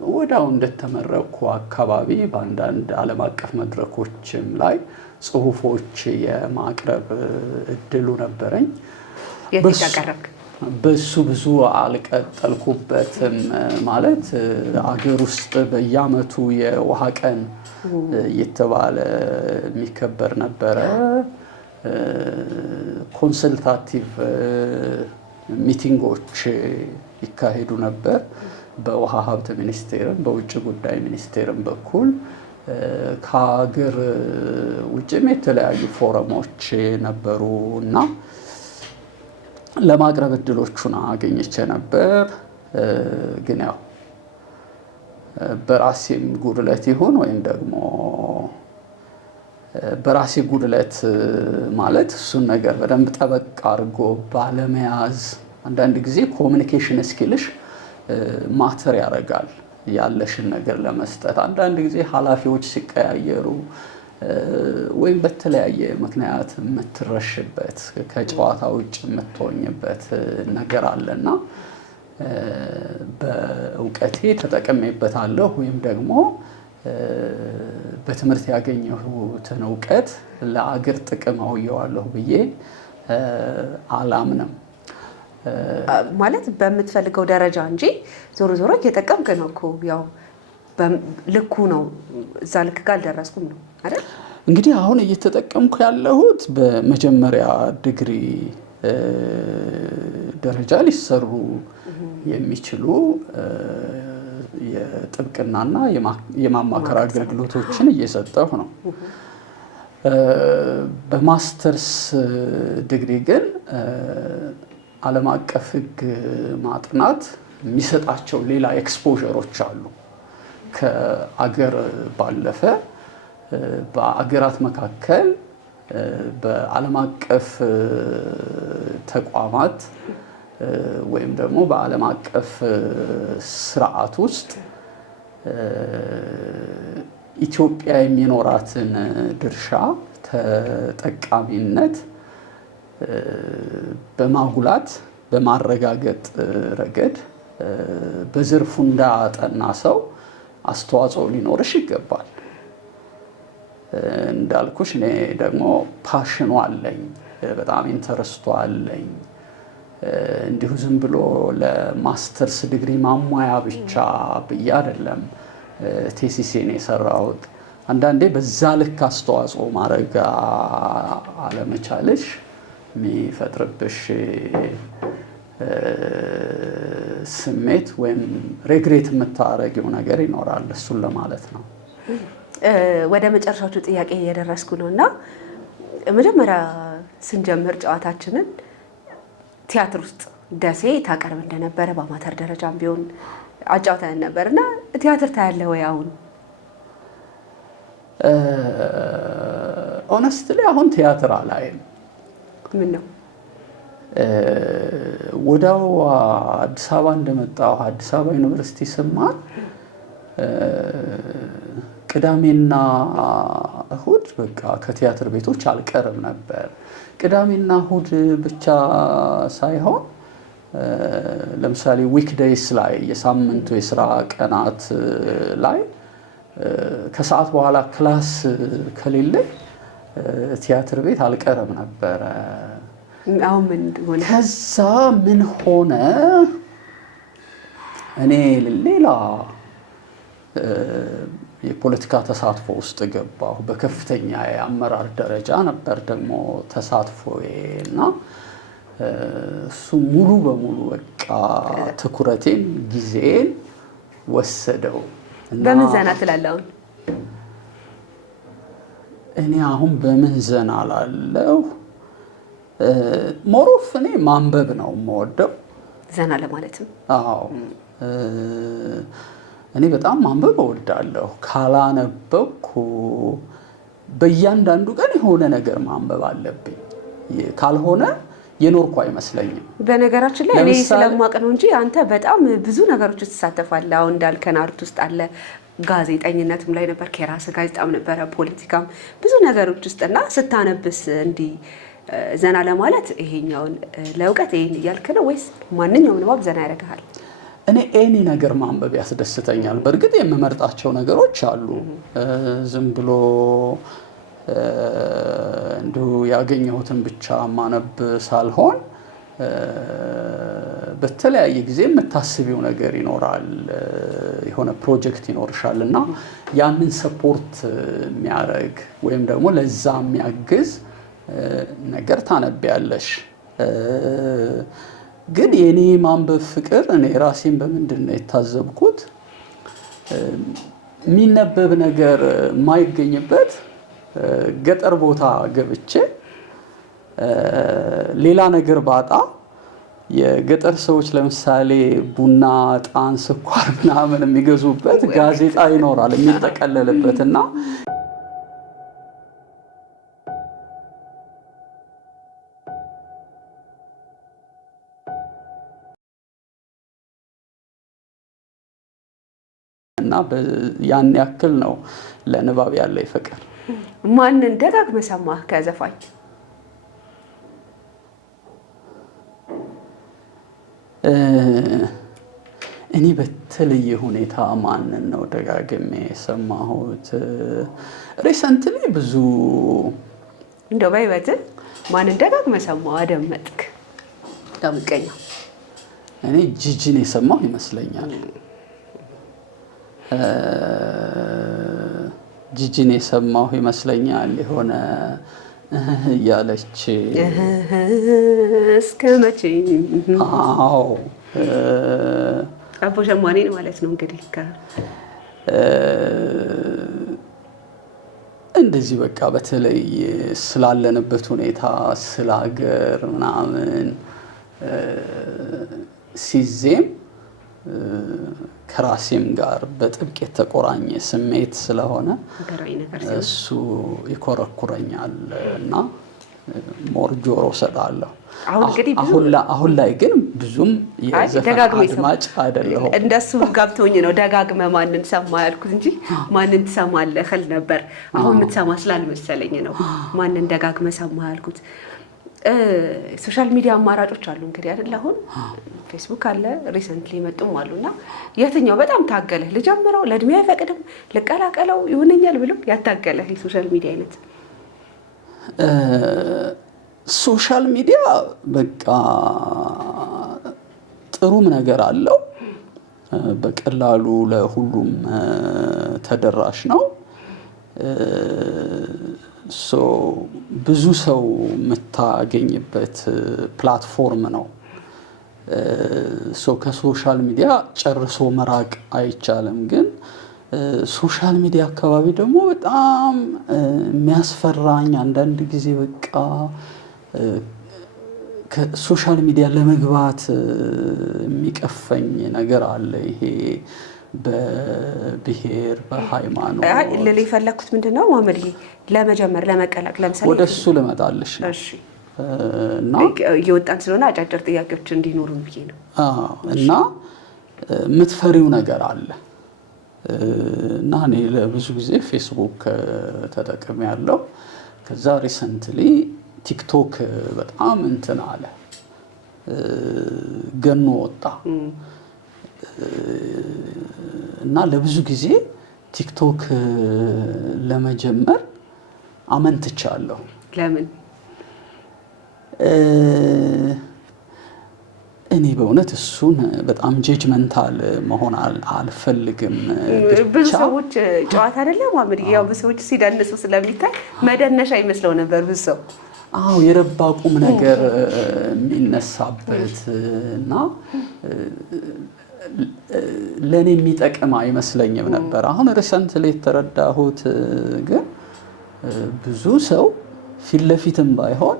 ወዲያው እንደተመረኩ አካባቢ በአንዳንድ ዓለም አቀፍ መድረኮችም ላይ ጽሁፎች የማቅረብ እድሉ ነበረኝ። በሱ ብዙ አልቀጠልኩበትም። ማለት አገር ውስጥ በየዓመቱ የውሃ ቀን እየተባለ የሚከበር ነበረ። ኮንሰልታቲቭ ሚቲንጎች ይካሄዱ ነበር በውሃ ሀብት ሚኒስቴርም በውጭ ጉዳይ ሚኒስቴርም በኩል። ከሀገር ውጭም የተለያዩ ፎረሞች ነበሩ እና ለማቅረብ እድሎቹን አገኘቼ ነበር። ግን ያው በራሴም ጉድለት ይሁን ወይም ደግሞ በራሴ ጉድለት ማለት እሱን ነገር በደንብ ጠበቅ አድርጎ ባለመያዝ አንዳንድ ጊዜ ኮሚኒኬሽን ስኪልሽ ማተር ያደርጋል ያለሽን ነገር ለመስጠት። አንዳንድ ጊዜ ኃላፊዎች ሲቀያየሩ ወይም በተለያየ ምክንያት የምትረሽበት ከጨዋታ ውጭ የምትሆኝበት ነገር አለና በእውቀቴ ተጠቅሜበታለሁ ወይም ደግሞ በትምህርት ያገኘሁትን እውቀት ለአገር ጥቅም አውየዋለሁ ብዬ አላምንም። ማለት በምትፈልገው ደረጃ እንጂ ዞሮ ዞሮ እየጠቀምክ ነው እኮ ያው ልኩ ነው፣ እዛ ልክ ጋር አልደረስኩም ነው አይደል? እንግዲህ አሁን እየተጠቀምኩ ያለሁት በመጀመሪያ ዲግሪ ደረጃ ሊሰሩ የሚችሉ የጥብቅናና የማማከር አገልግሎቶችን እየሰጠሁ ነው። በማስተርስ ዲግሪ ግን ዓለም አቀፍ ሕግ ማጥናት የሚሰጣቸው ሌላ ኤክስፖዠሮች አሉ። ከአገር ባለፈ በአገራት መካከል በዓለም አቀፍ ተቋማት ወይም ደግሞ በዓለም አቀፍ ስርዓት ውስጥ ኢትዮጵያ የሚኖራትን ድርሻ ተጠቃሚነት በማጉላት በማረጋገጥ ረገድ በዘርፉ እንዳጠና ሰው አስተዋጽኦ ሊኖርሽ ይገባል። እንዳልኩሽ እኔ ደግሞ ፓሽኑ አለኝ፣ በጣም ኢንተረስቱ አለኝ። እንዲሁ ዝም ብሎ ለማስተርስ ዲግሪ ማሟያ ብቻ ብዬ አይደለም ቴሲሴን የሰራሁት። አንዳንዴ በዛ ልክ አስተዋጽኦ ማድረግ አለመቻልሽ የሚፈጥርብሽ ስሜት ወይም ሬግሬት የምታረጊው ነገር ይኖራል። እሱን ለማለት ነው። ወደ መጨረሻዎቹ ጥያቄ እየደረስኩ ነው እና መጀመሪያ ስንጀምር ጨዋታችንን ቲያትር ውስጥ ደሴ ታቀርብ እንደነበረ በአማተር ደረጃም ቢሆን አጫውተን ነበር እና ቲያትር ታያለህ ወይ አሁን? ኦነስትሊ አሁን ቲያትር አላይም። ምን ነው? ወዲያው አዲስ አበባ እንደመጣሁ አዲስ አበባ ዩኒቨርሲቲ ስማር ቅዳሜና እሁድ በቃ ከቲያትር ቤቶች አልቀርም ነበር። ቅዳሜና እሁድ ብቻ ሳይሆን ለምሳሌ ዊክዴይስ ላይ የሳምንቱ የስራ ቀናት ላይ ከሰዓት በኋላ ክላስ ከሌለ ቲያትር ቤት አልቀርም ነበረ። አሁን ምን ሆነ? ከዛ ምን ሆነ? እኔ ሌላ የፖለቲካ ተሳትፎ ውስጥ ገባሁ። በከፍተኛ የአመራር ደረጃ ነበር ደግሞ ተሳትፎዬ እና እሱ ሙሉ በሙሉ በቃ ትኩረቴን ጊዜን ወሰደው። በምን ዘና ትላለህ አሁን? እኔ አሁን በምን ዘና ላለሁ? ሞሮፍ እኔ ማንበብ ነው የምወደው። ዘና ለማለትም? አዎ እኔ በጣም ማንበብ እወዳለሁ። ካላነበብኩ በእያንዳንዱ ቀን የሆነ ነገር ማንበብ አለብኝ። ካልሆነ የኖርኩ አይመስለኝም። በነገራችን ላይ እኔ ስለማውቅ ነው እንጂ አንተ በጣም ብዙ ነገሮች ትሳተፋለህ። አሁን እንዳልከን አርት ውስጥ አለ፣ ጋዜጠኝነትም ላይ ነበር፣ የራስህ ጋዜጣም ነበረ፣ ፖለቲካም ብዙ ነገሮች ውስጥ እና ስታነብስ እንዲህ ዘና ለማለት ይሄኛውን ለእውቀት ይሄን እያልክ ነው ወይስ ማንኛውም ንባብ ዘና ያደርግሃል? እኔ ኤኒ ነገር ማንበብ ያስደስተኛል። በእርግጥ የምመርጣቸው ነገሮች አሉ። ዝም ብሎ እንዲሁ ያገኘሁትን ብቻ ማነብ ሳልሆን በተለያየ ጊዜ የምታስቢው ነገር ይኖራል። የሆነ ፕሮጀክት ይኖርሻል እና ያንን ሰፖርት የሚያደርግ ወይም ደግሞ ለዛ የሚያግዝ ነገር ታነቢያለሽ። ግን የኔ ማንበብ ፍቅር እኔ ራሴን በምንድን ነው የታዘብኩት? የሚነበብ ነገር የማይገኝበት ገጠር ቦታ ገብቼ ሌላ ነገር ባጣ የገጠር ሰዎች ለምሳሌ ቡና፣ ዕጣን፣ ስኳር ምናምን የሚገዙበት ጋዜጣ ይኖራል የሚጠቀለልበት እና እና ያን ያክል ነው ለንባብ ያለኝ ፍቅር። ማንን ደጋግመህ ሰማህ ከዘፋኝ? እኔ በተለየ ሁኔታ ማንን ነው ደጋግሜ የሰማሁት? ሪሰንትሊ ብዙ እንደው በህይወትህ ማንን ደጋግመህ ሰማህ አደመጥክ? ከምቀኛ እኔ ጂጂን የሰማሁ ይመስለኛል። ጂጂን የሰማሁ ይመስለኛል። የሆነ እያለች እስከ መቼ? አዎ አቦ ሸማኔን ማለት ነው እንግዲህ እንደዚህ በቃ በተለይ ስላለንበት ሁኔታ ስለ ሀገር ምናምን ሲዜም ከራሴም ጋር በጥብቅ የተቆራኘ ስሜት ስለሆነ እሱ ይኮረኩረኛል እና ሞር ጆሮ ሰጣለሁ። አሁን ላይ ግን ብዙም የዘፈን አድማጭ አይደለሁም። እንደሱ ጋብቶኝ ነው ደጋግመ ማንን ሰማ ያልኩት እንጂ ማንን ትሰማለህ እል ነበር። አሁን የምትሰማ ስላልመሰለኝ ነው ማንን ደጋግመ ሰማ ያልኩት። ሶሻል ሚዲያ አማራጮች አሉ እንግዲህ አይደል? አሁን ፌስቡክ አለ፣ ሪሰንትሊ መጡም አሉና የትኛው በጣም ታገለህ? ልጀምረው፣ ለእድሜ አይፈቅድም፣ ልቀላቀለው ይሆነኛል ብሎ ያታገለህ የሶሻል ሚዲያ አይነት? ሶሻል ሚዲያ በቃ ጥሩም ነገር አለው፣ በቀላሉ ለሁሉም ተደራሽ ነው። ብዙ ሰው የምታገኝበት ፕላትፎርም ነው። ከሶሻል ሚዲያ ጨርሶ መራቅ አይቻልም። ግን ሶሻል ሚዲያ አካባቢ ደግሞ በጣም የሚያስፈራኝ አንዳንድ ጊዜ በቃ ከሶሻል ሚዲያ ለመግባት የሚቀፈኝ ነገር አለ። ይሄ በብሔር በሃይማኖት ልል የፈለኩት ምንድን ነው መሐመድዬ፣ ለመጀመር ለመቀላቀል ለምሳሌ ወደ እሱ ልመጣልሽ ነው። እና እየወጣን ስለሆነ አጫጭር ጥያቄዎች እንዲኖሩን ብዬ ነው። እና የምትፈሪው ነገር አለ እና እኔ ለብዙ ጊዜ ፌስቡክ ተጠቅሜ ያለው፣ ከዛ ሪሰንትሊ ቲክቶክ በጣም እንትን አለ ገኖ ወጣ እና ለብዙ ጊዜ ቲክቶክ ለመጀመር አመንትቻለሁ። ለምን? እኔ በእውነት እሱን በጣም ጀጅመንታል መሆን አልፈልግም። ብዙ ሰዎች ጨዋታ አይደለም ማምሪ፣ ያው ብዙ ሰዎች ሲደንሱ ስለሚታይ መደነሻ ይመስለው ነበር ብዙ ሰው። አዎ የረባ ቁም ነገር የሚነሳበት እና ለእኔ የሚጠቅም አይመስለኝም ነበር። አሁን ሪሰንትሊ የተረዳሁት ግን ብዙ ሰው ፊት ለፊትም ባይሆን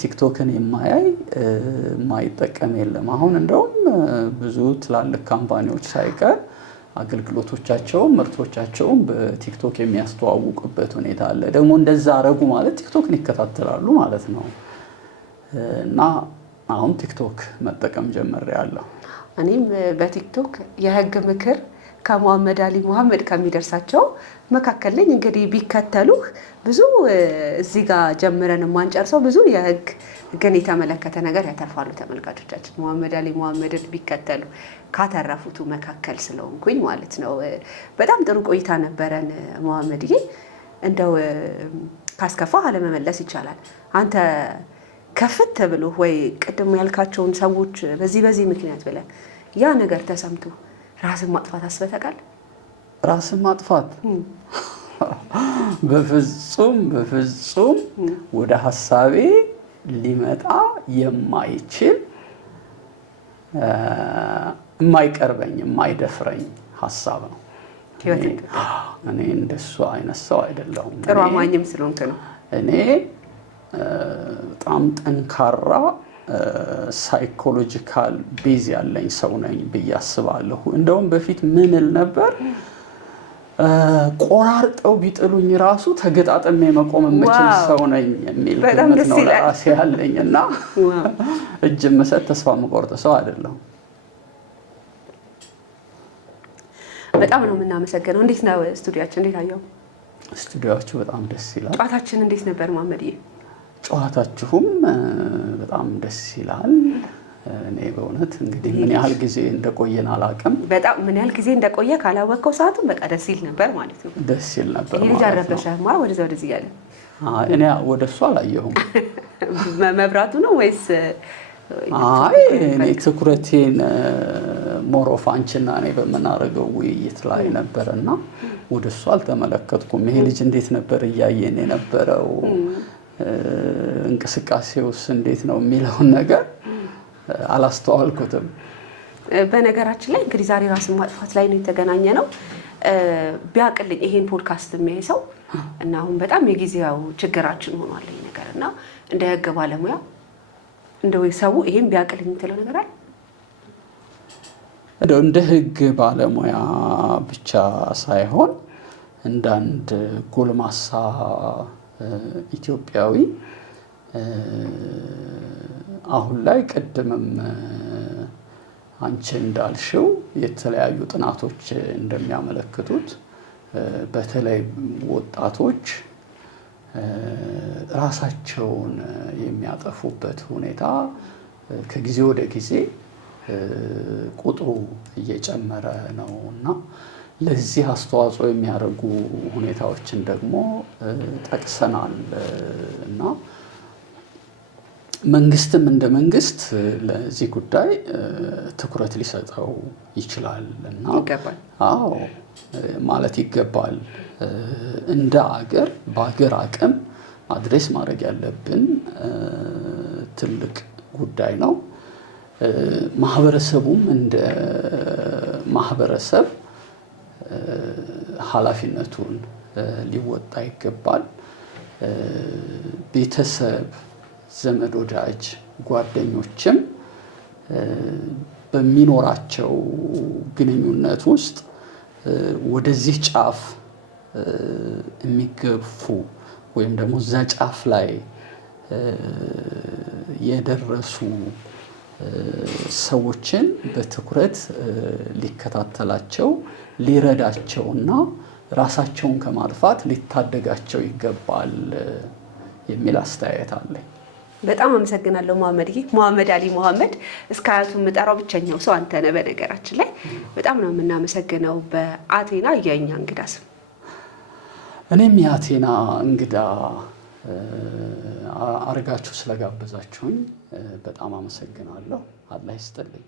ቲክቶክን የማይጠቀም የለም። አሁን እንደውም ብዙ ትላልቅ ካምፓኒዎች ሳይቀር አገልግሎቶቻቸውን ምርቶቻቸውን በቲክቶክ የሚያስተዋውቁበት ሁኔታ አለ። ደግሞ እንደዛ አረጉ ማለት ቲክቶክን ይከታተላሉ ማለት ነው። እና አሁን ቲክቶክ መጠቀም ጀምሬያለሁ። እኔም በቲክቶክ የህግ ምክር ከመሐመድ አሊ መሐመድ ከሚደርሳቸው መካከል ነኝ። እንግዲህ ቢከተሉህ ብዙ እዚህ ጋር ጀምረን የማንጨርሰው ብዙ የህግ ግን የተመለከተ ነገር ያተርፋሉ ተመልካቾቻችን። መሐመድ አሊ መሐመድን ቢከተሉ ካተረፉቱ መካከል ስለሆንኩኝ ማለት ነው። በጣም ጥሩ ቆይታ ነበረን መሐመድዬ። እንደው ካስከፋ አለመመለስ ይቻላል። አንተ ከፍት ብሎ ወይ ቅድም ያልካቸውን ሰዎች በዚህ ምክንያት ብለህ ያ ነገር ተሰምቶ ራስን ማጥፋት አስበህ ታውቃለህ? ራስን ማጥፋት በፍጹም ወደ ሀሳቤ ሊመጣ የማይችል የማይቀርበኝ የማይደፍረኝ ሀሳብ ነው። እኔ እንደሱ አይነት ሰው አይደለሁም። ጥሩ አማኝም ስለሆንክ ነው። እኔ በጣም ጠንካራ ሳይኮሎጂካል ቤዝ ያለኝ ሰው ነኝ ብዬ አስባለሁ። እንደውም በፊት ምን እል ነበር፣ ቆራርጠው ቢጥሉኝ ራሱ ተገጣጥሜ መቆም የምችል ሰው ነኝ የሚል ግምት ነው ለራሴ ያለኝ እና እጅ የምሰጥ ተስፋ የምቆርጥ ሰው አይደለሁም። በጣም ነው የምናመሰግነው። እንዴት ነው ስቱዲዮአችን? እንዴት አየው? ስቱዲዮአችሁ በጣም ደስ ይላል። ጨዋታችን እንዴት ነበር መሐመድዬ? ጨዋታችሁም በጣም ደስ ይላል። እኔ በእውነት እንግዲህ ምን ያህል ጊዜ እንደቆየን አላውቅም። በጣም ምን ያህል ጊዜ እንደቆየ ካላወቀው ሰዓቱን በቃ ደስ ይል ነበር ማለት ነው። ደስ ይል ነበር ማለት ነው። ይሄ ጃረበሻማ ወደዚህ ያለ እኔ ወደ እሱ አላየሁም። መብራቱ ነው ወይስ? አይ እኔ ትኩረቴን ሞሮፍ አንቺና እኔ በምናደርገው ውይይት ላይ ነበርና ወደ እሱ አልተመለከትኩም። ይሄ ልጅ እንዴት ነበር እያየን የነበረው እንቅስቃሴውስ እንዴት ነው የሚለውን ነገር አላስተዋልኩትም። በነገራችን ላይ እንግዲህ ዛሬ ራስን ማጥፋት ላይ ነው የተገናኘ ነው። ቢያቅልኝ ይሄን ፖድካስት የሚያይ ሰው እና አሁን በጣም የጊዜው ችግራችን ሆኗል ይሄ ነገር እና እንደ ህግ ባለሙያ እንደው ሰው ይሄን ቢያቅልኝ የምትለው ነገር አለ? እንደ ህግ ባለሙያ ብቻ ሳይሆን እንደ አንድ ጎልማሳ ኢትዮጵያዊ አሁን ላይ ቅድምም አንቺ እንዳልሽው የተለያዩ ጥናቶች እንደሚያመለክቱት በተለይ ወጣቶች ራሳቸውን የሚያጠፉበት ሁኔታ ከጊዜ ወደ ጊዜ ቁጥሩ እየጨመረ ነው እና ለዚህ አስተዋጽኦ የሚያደርጉ ሁኔታዎችን ደግሞ ጠቅሰናል እና መንግስትም እንደ መንግስት ለዚህ ጉዳይ ትኩረት ሊሰጠው ይችላል እና አዎ ማለት ይገባል። እንደ አገር በአገር አቅም አድሬስ ማድረግ ያለብን ትልቅ ጉዳይ ነው። ማህበረሰቡም እንደ ማህበረሰብ ኃላፊነቱን ሊወጣ ይገባል። ቤተሰብ፣ ዘመድ ወዳጅ፣ ጓደኞችም በሚኖራቸው ግንኙነት ውስጥ ወደዚህ ጫፍ የሚገፉ ወይም ደግሞ እዛ ጫፍ ላይ የደረሱ ሰዎችን በትኩረት ሊከታተላቸው ሊረዳቸውና ራሳቸውን ከማጥፋት ሊታደጋቸው ይገባል የሚል አስተያየት አለኝ። በጣም አመሰግናለሁ መሐመድዬ። መሐመድ አሊ መሐመድ እስከ አያቱ የምጠራው ብቸኛው ሰው አንተ ነህ። በነገራችን ላይ በጣም ነው የምናመሰግነው በአቴና የእኛ እንግዳ ስም። እኔም የአቴና እንግዳ አርጋችሁ ስለጋበዛችሁኝ በጣም አመሰግናለሁ። አላህ ይስጥልኝ።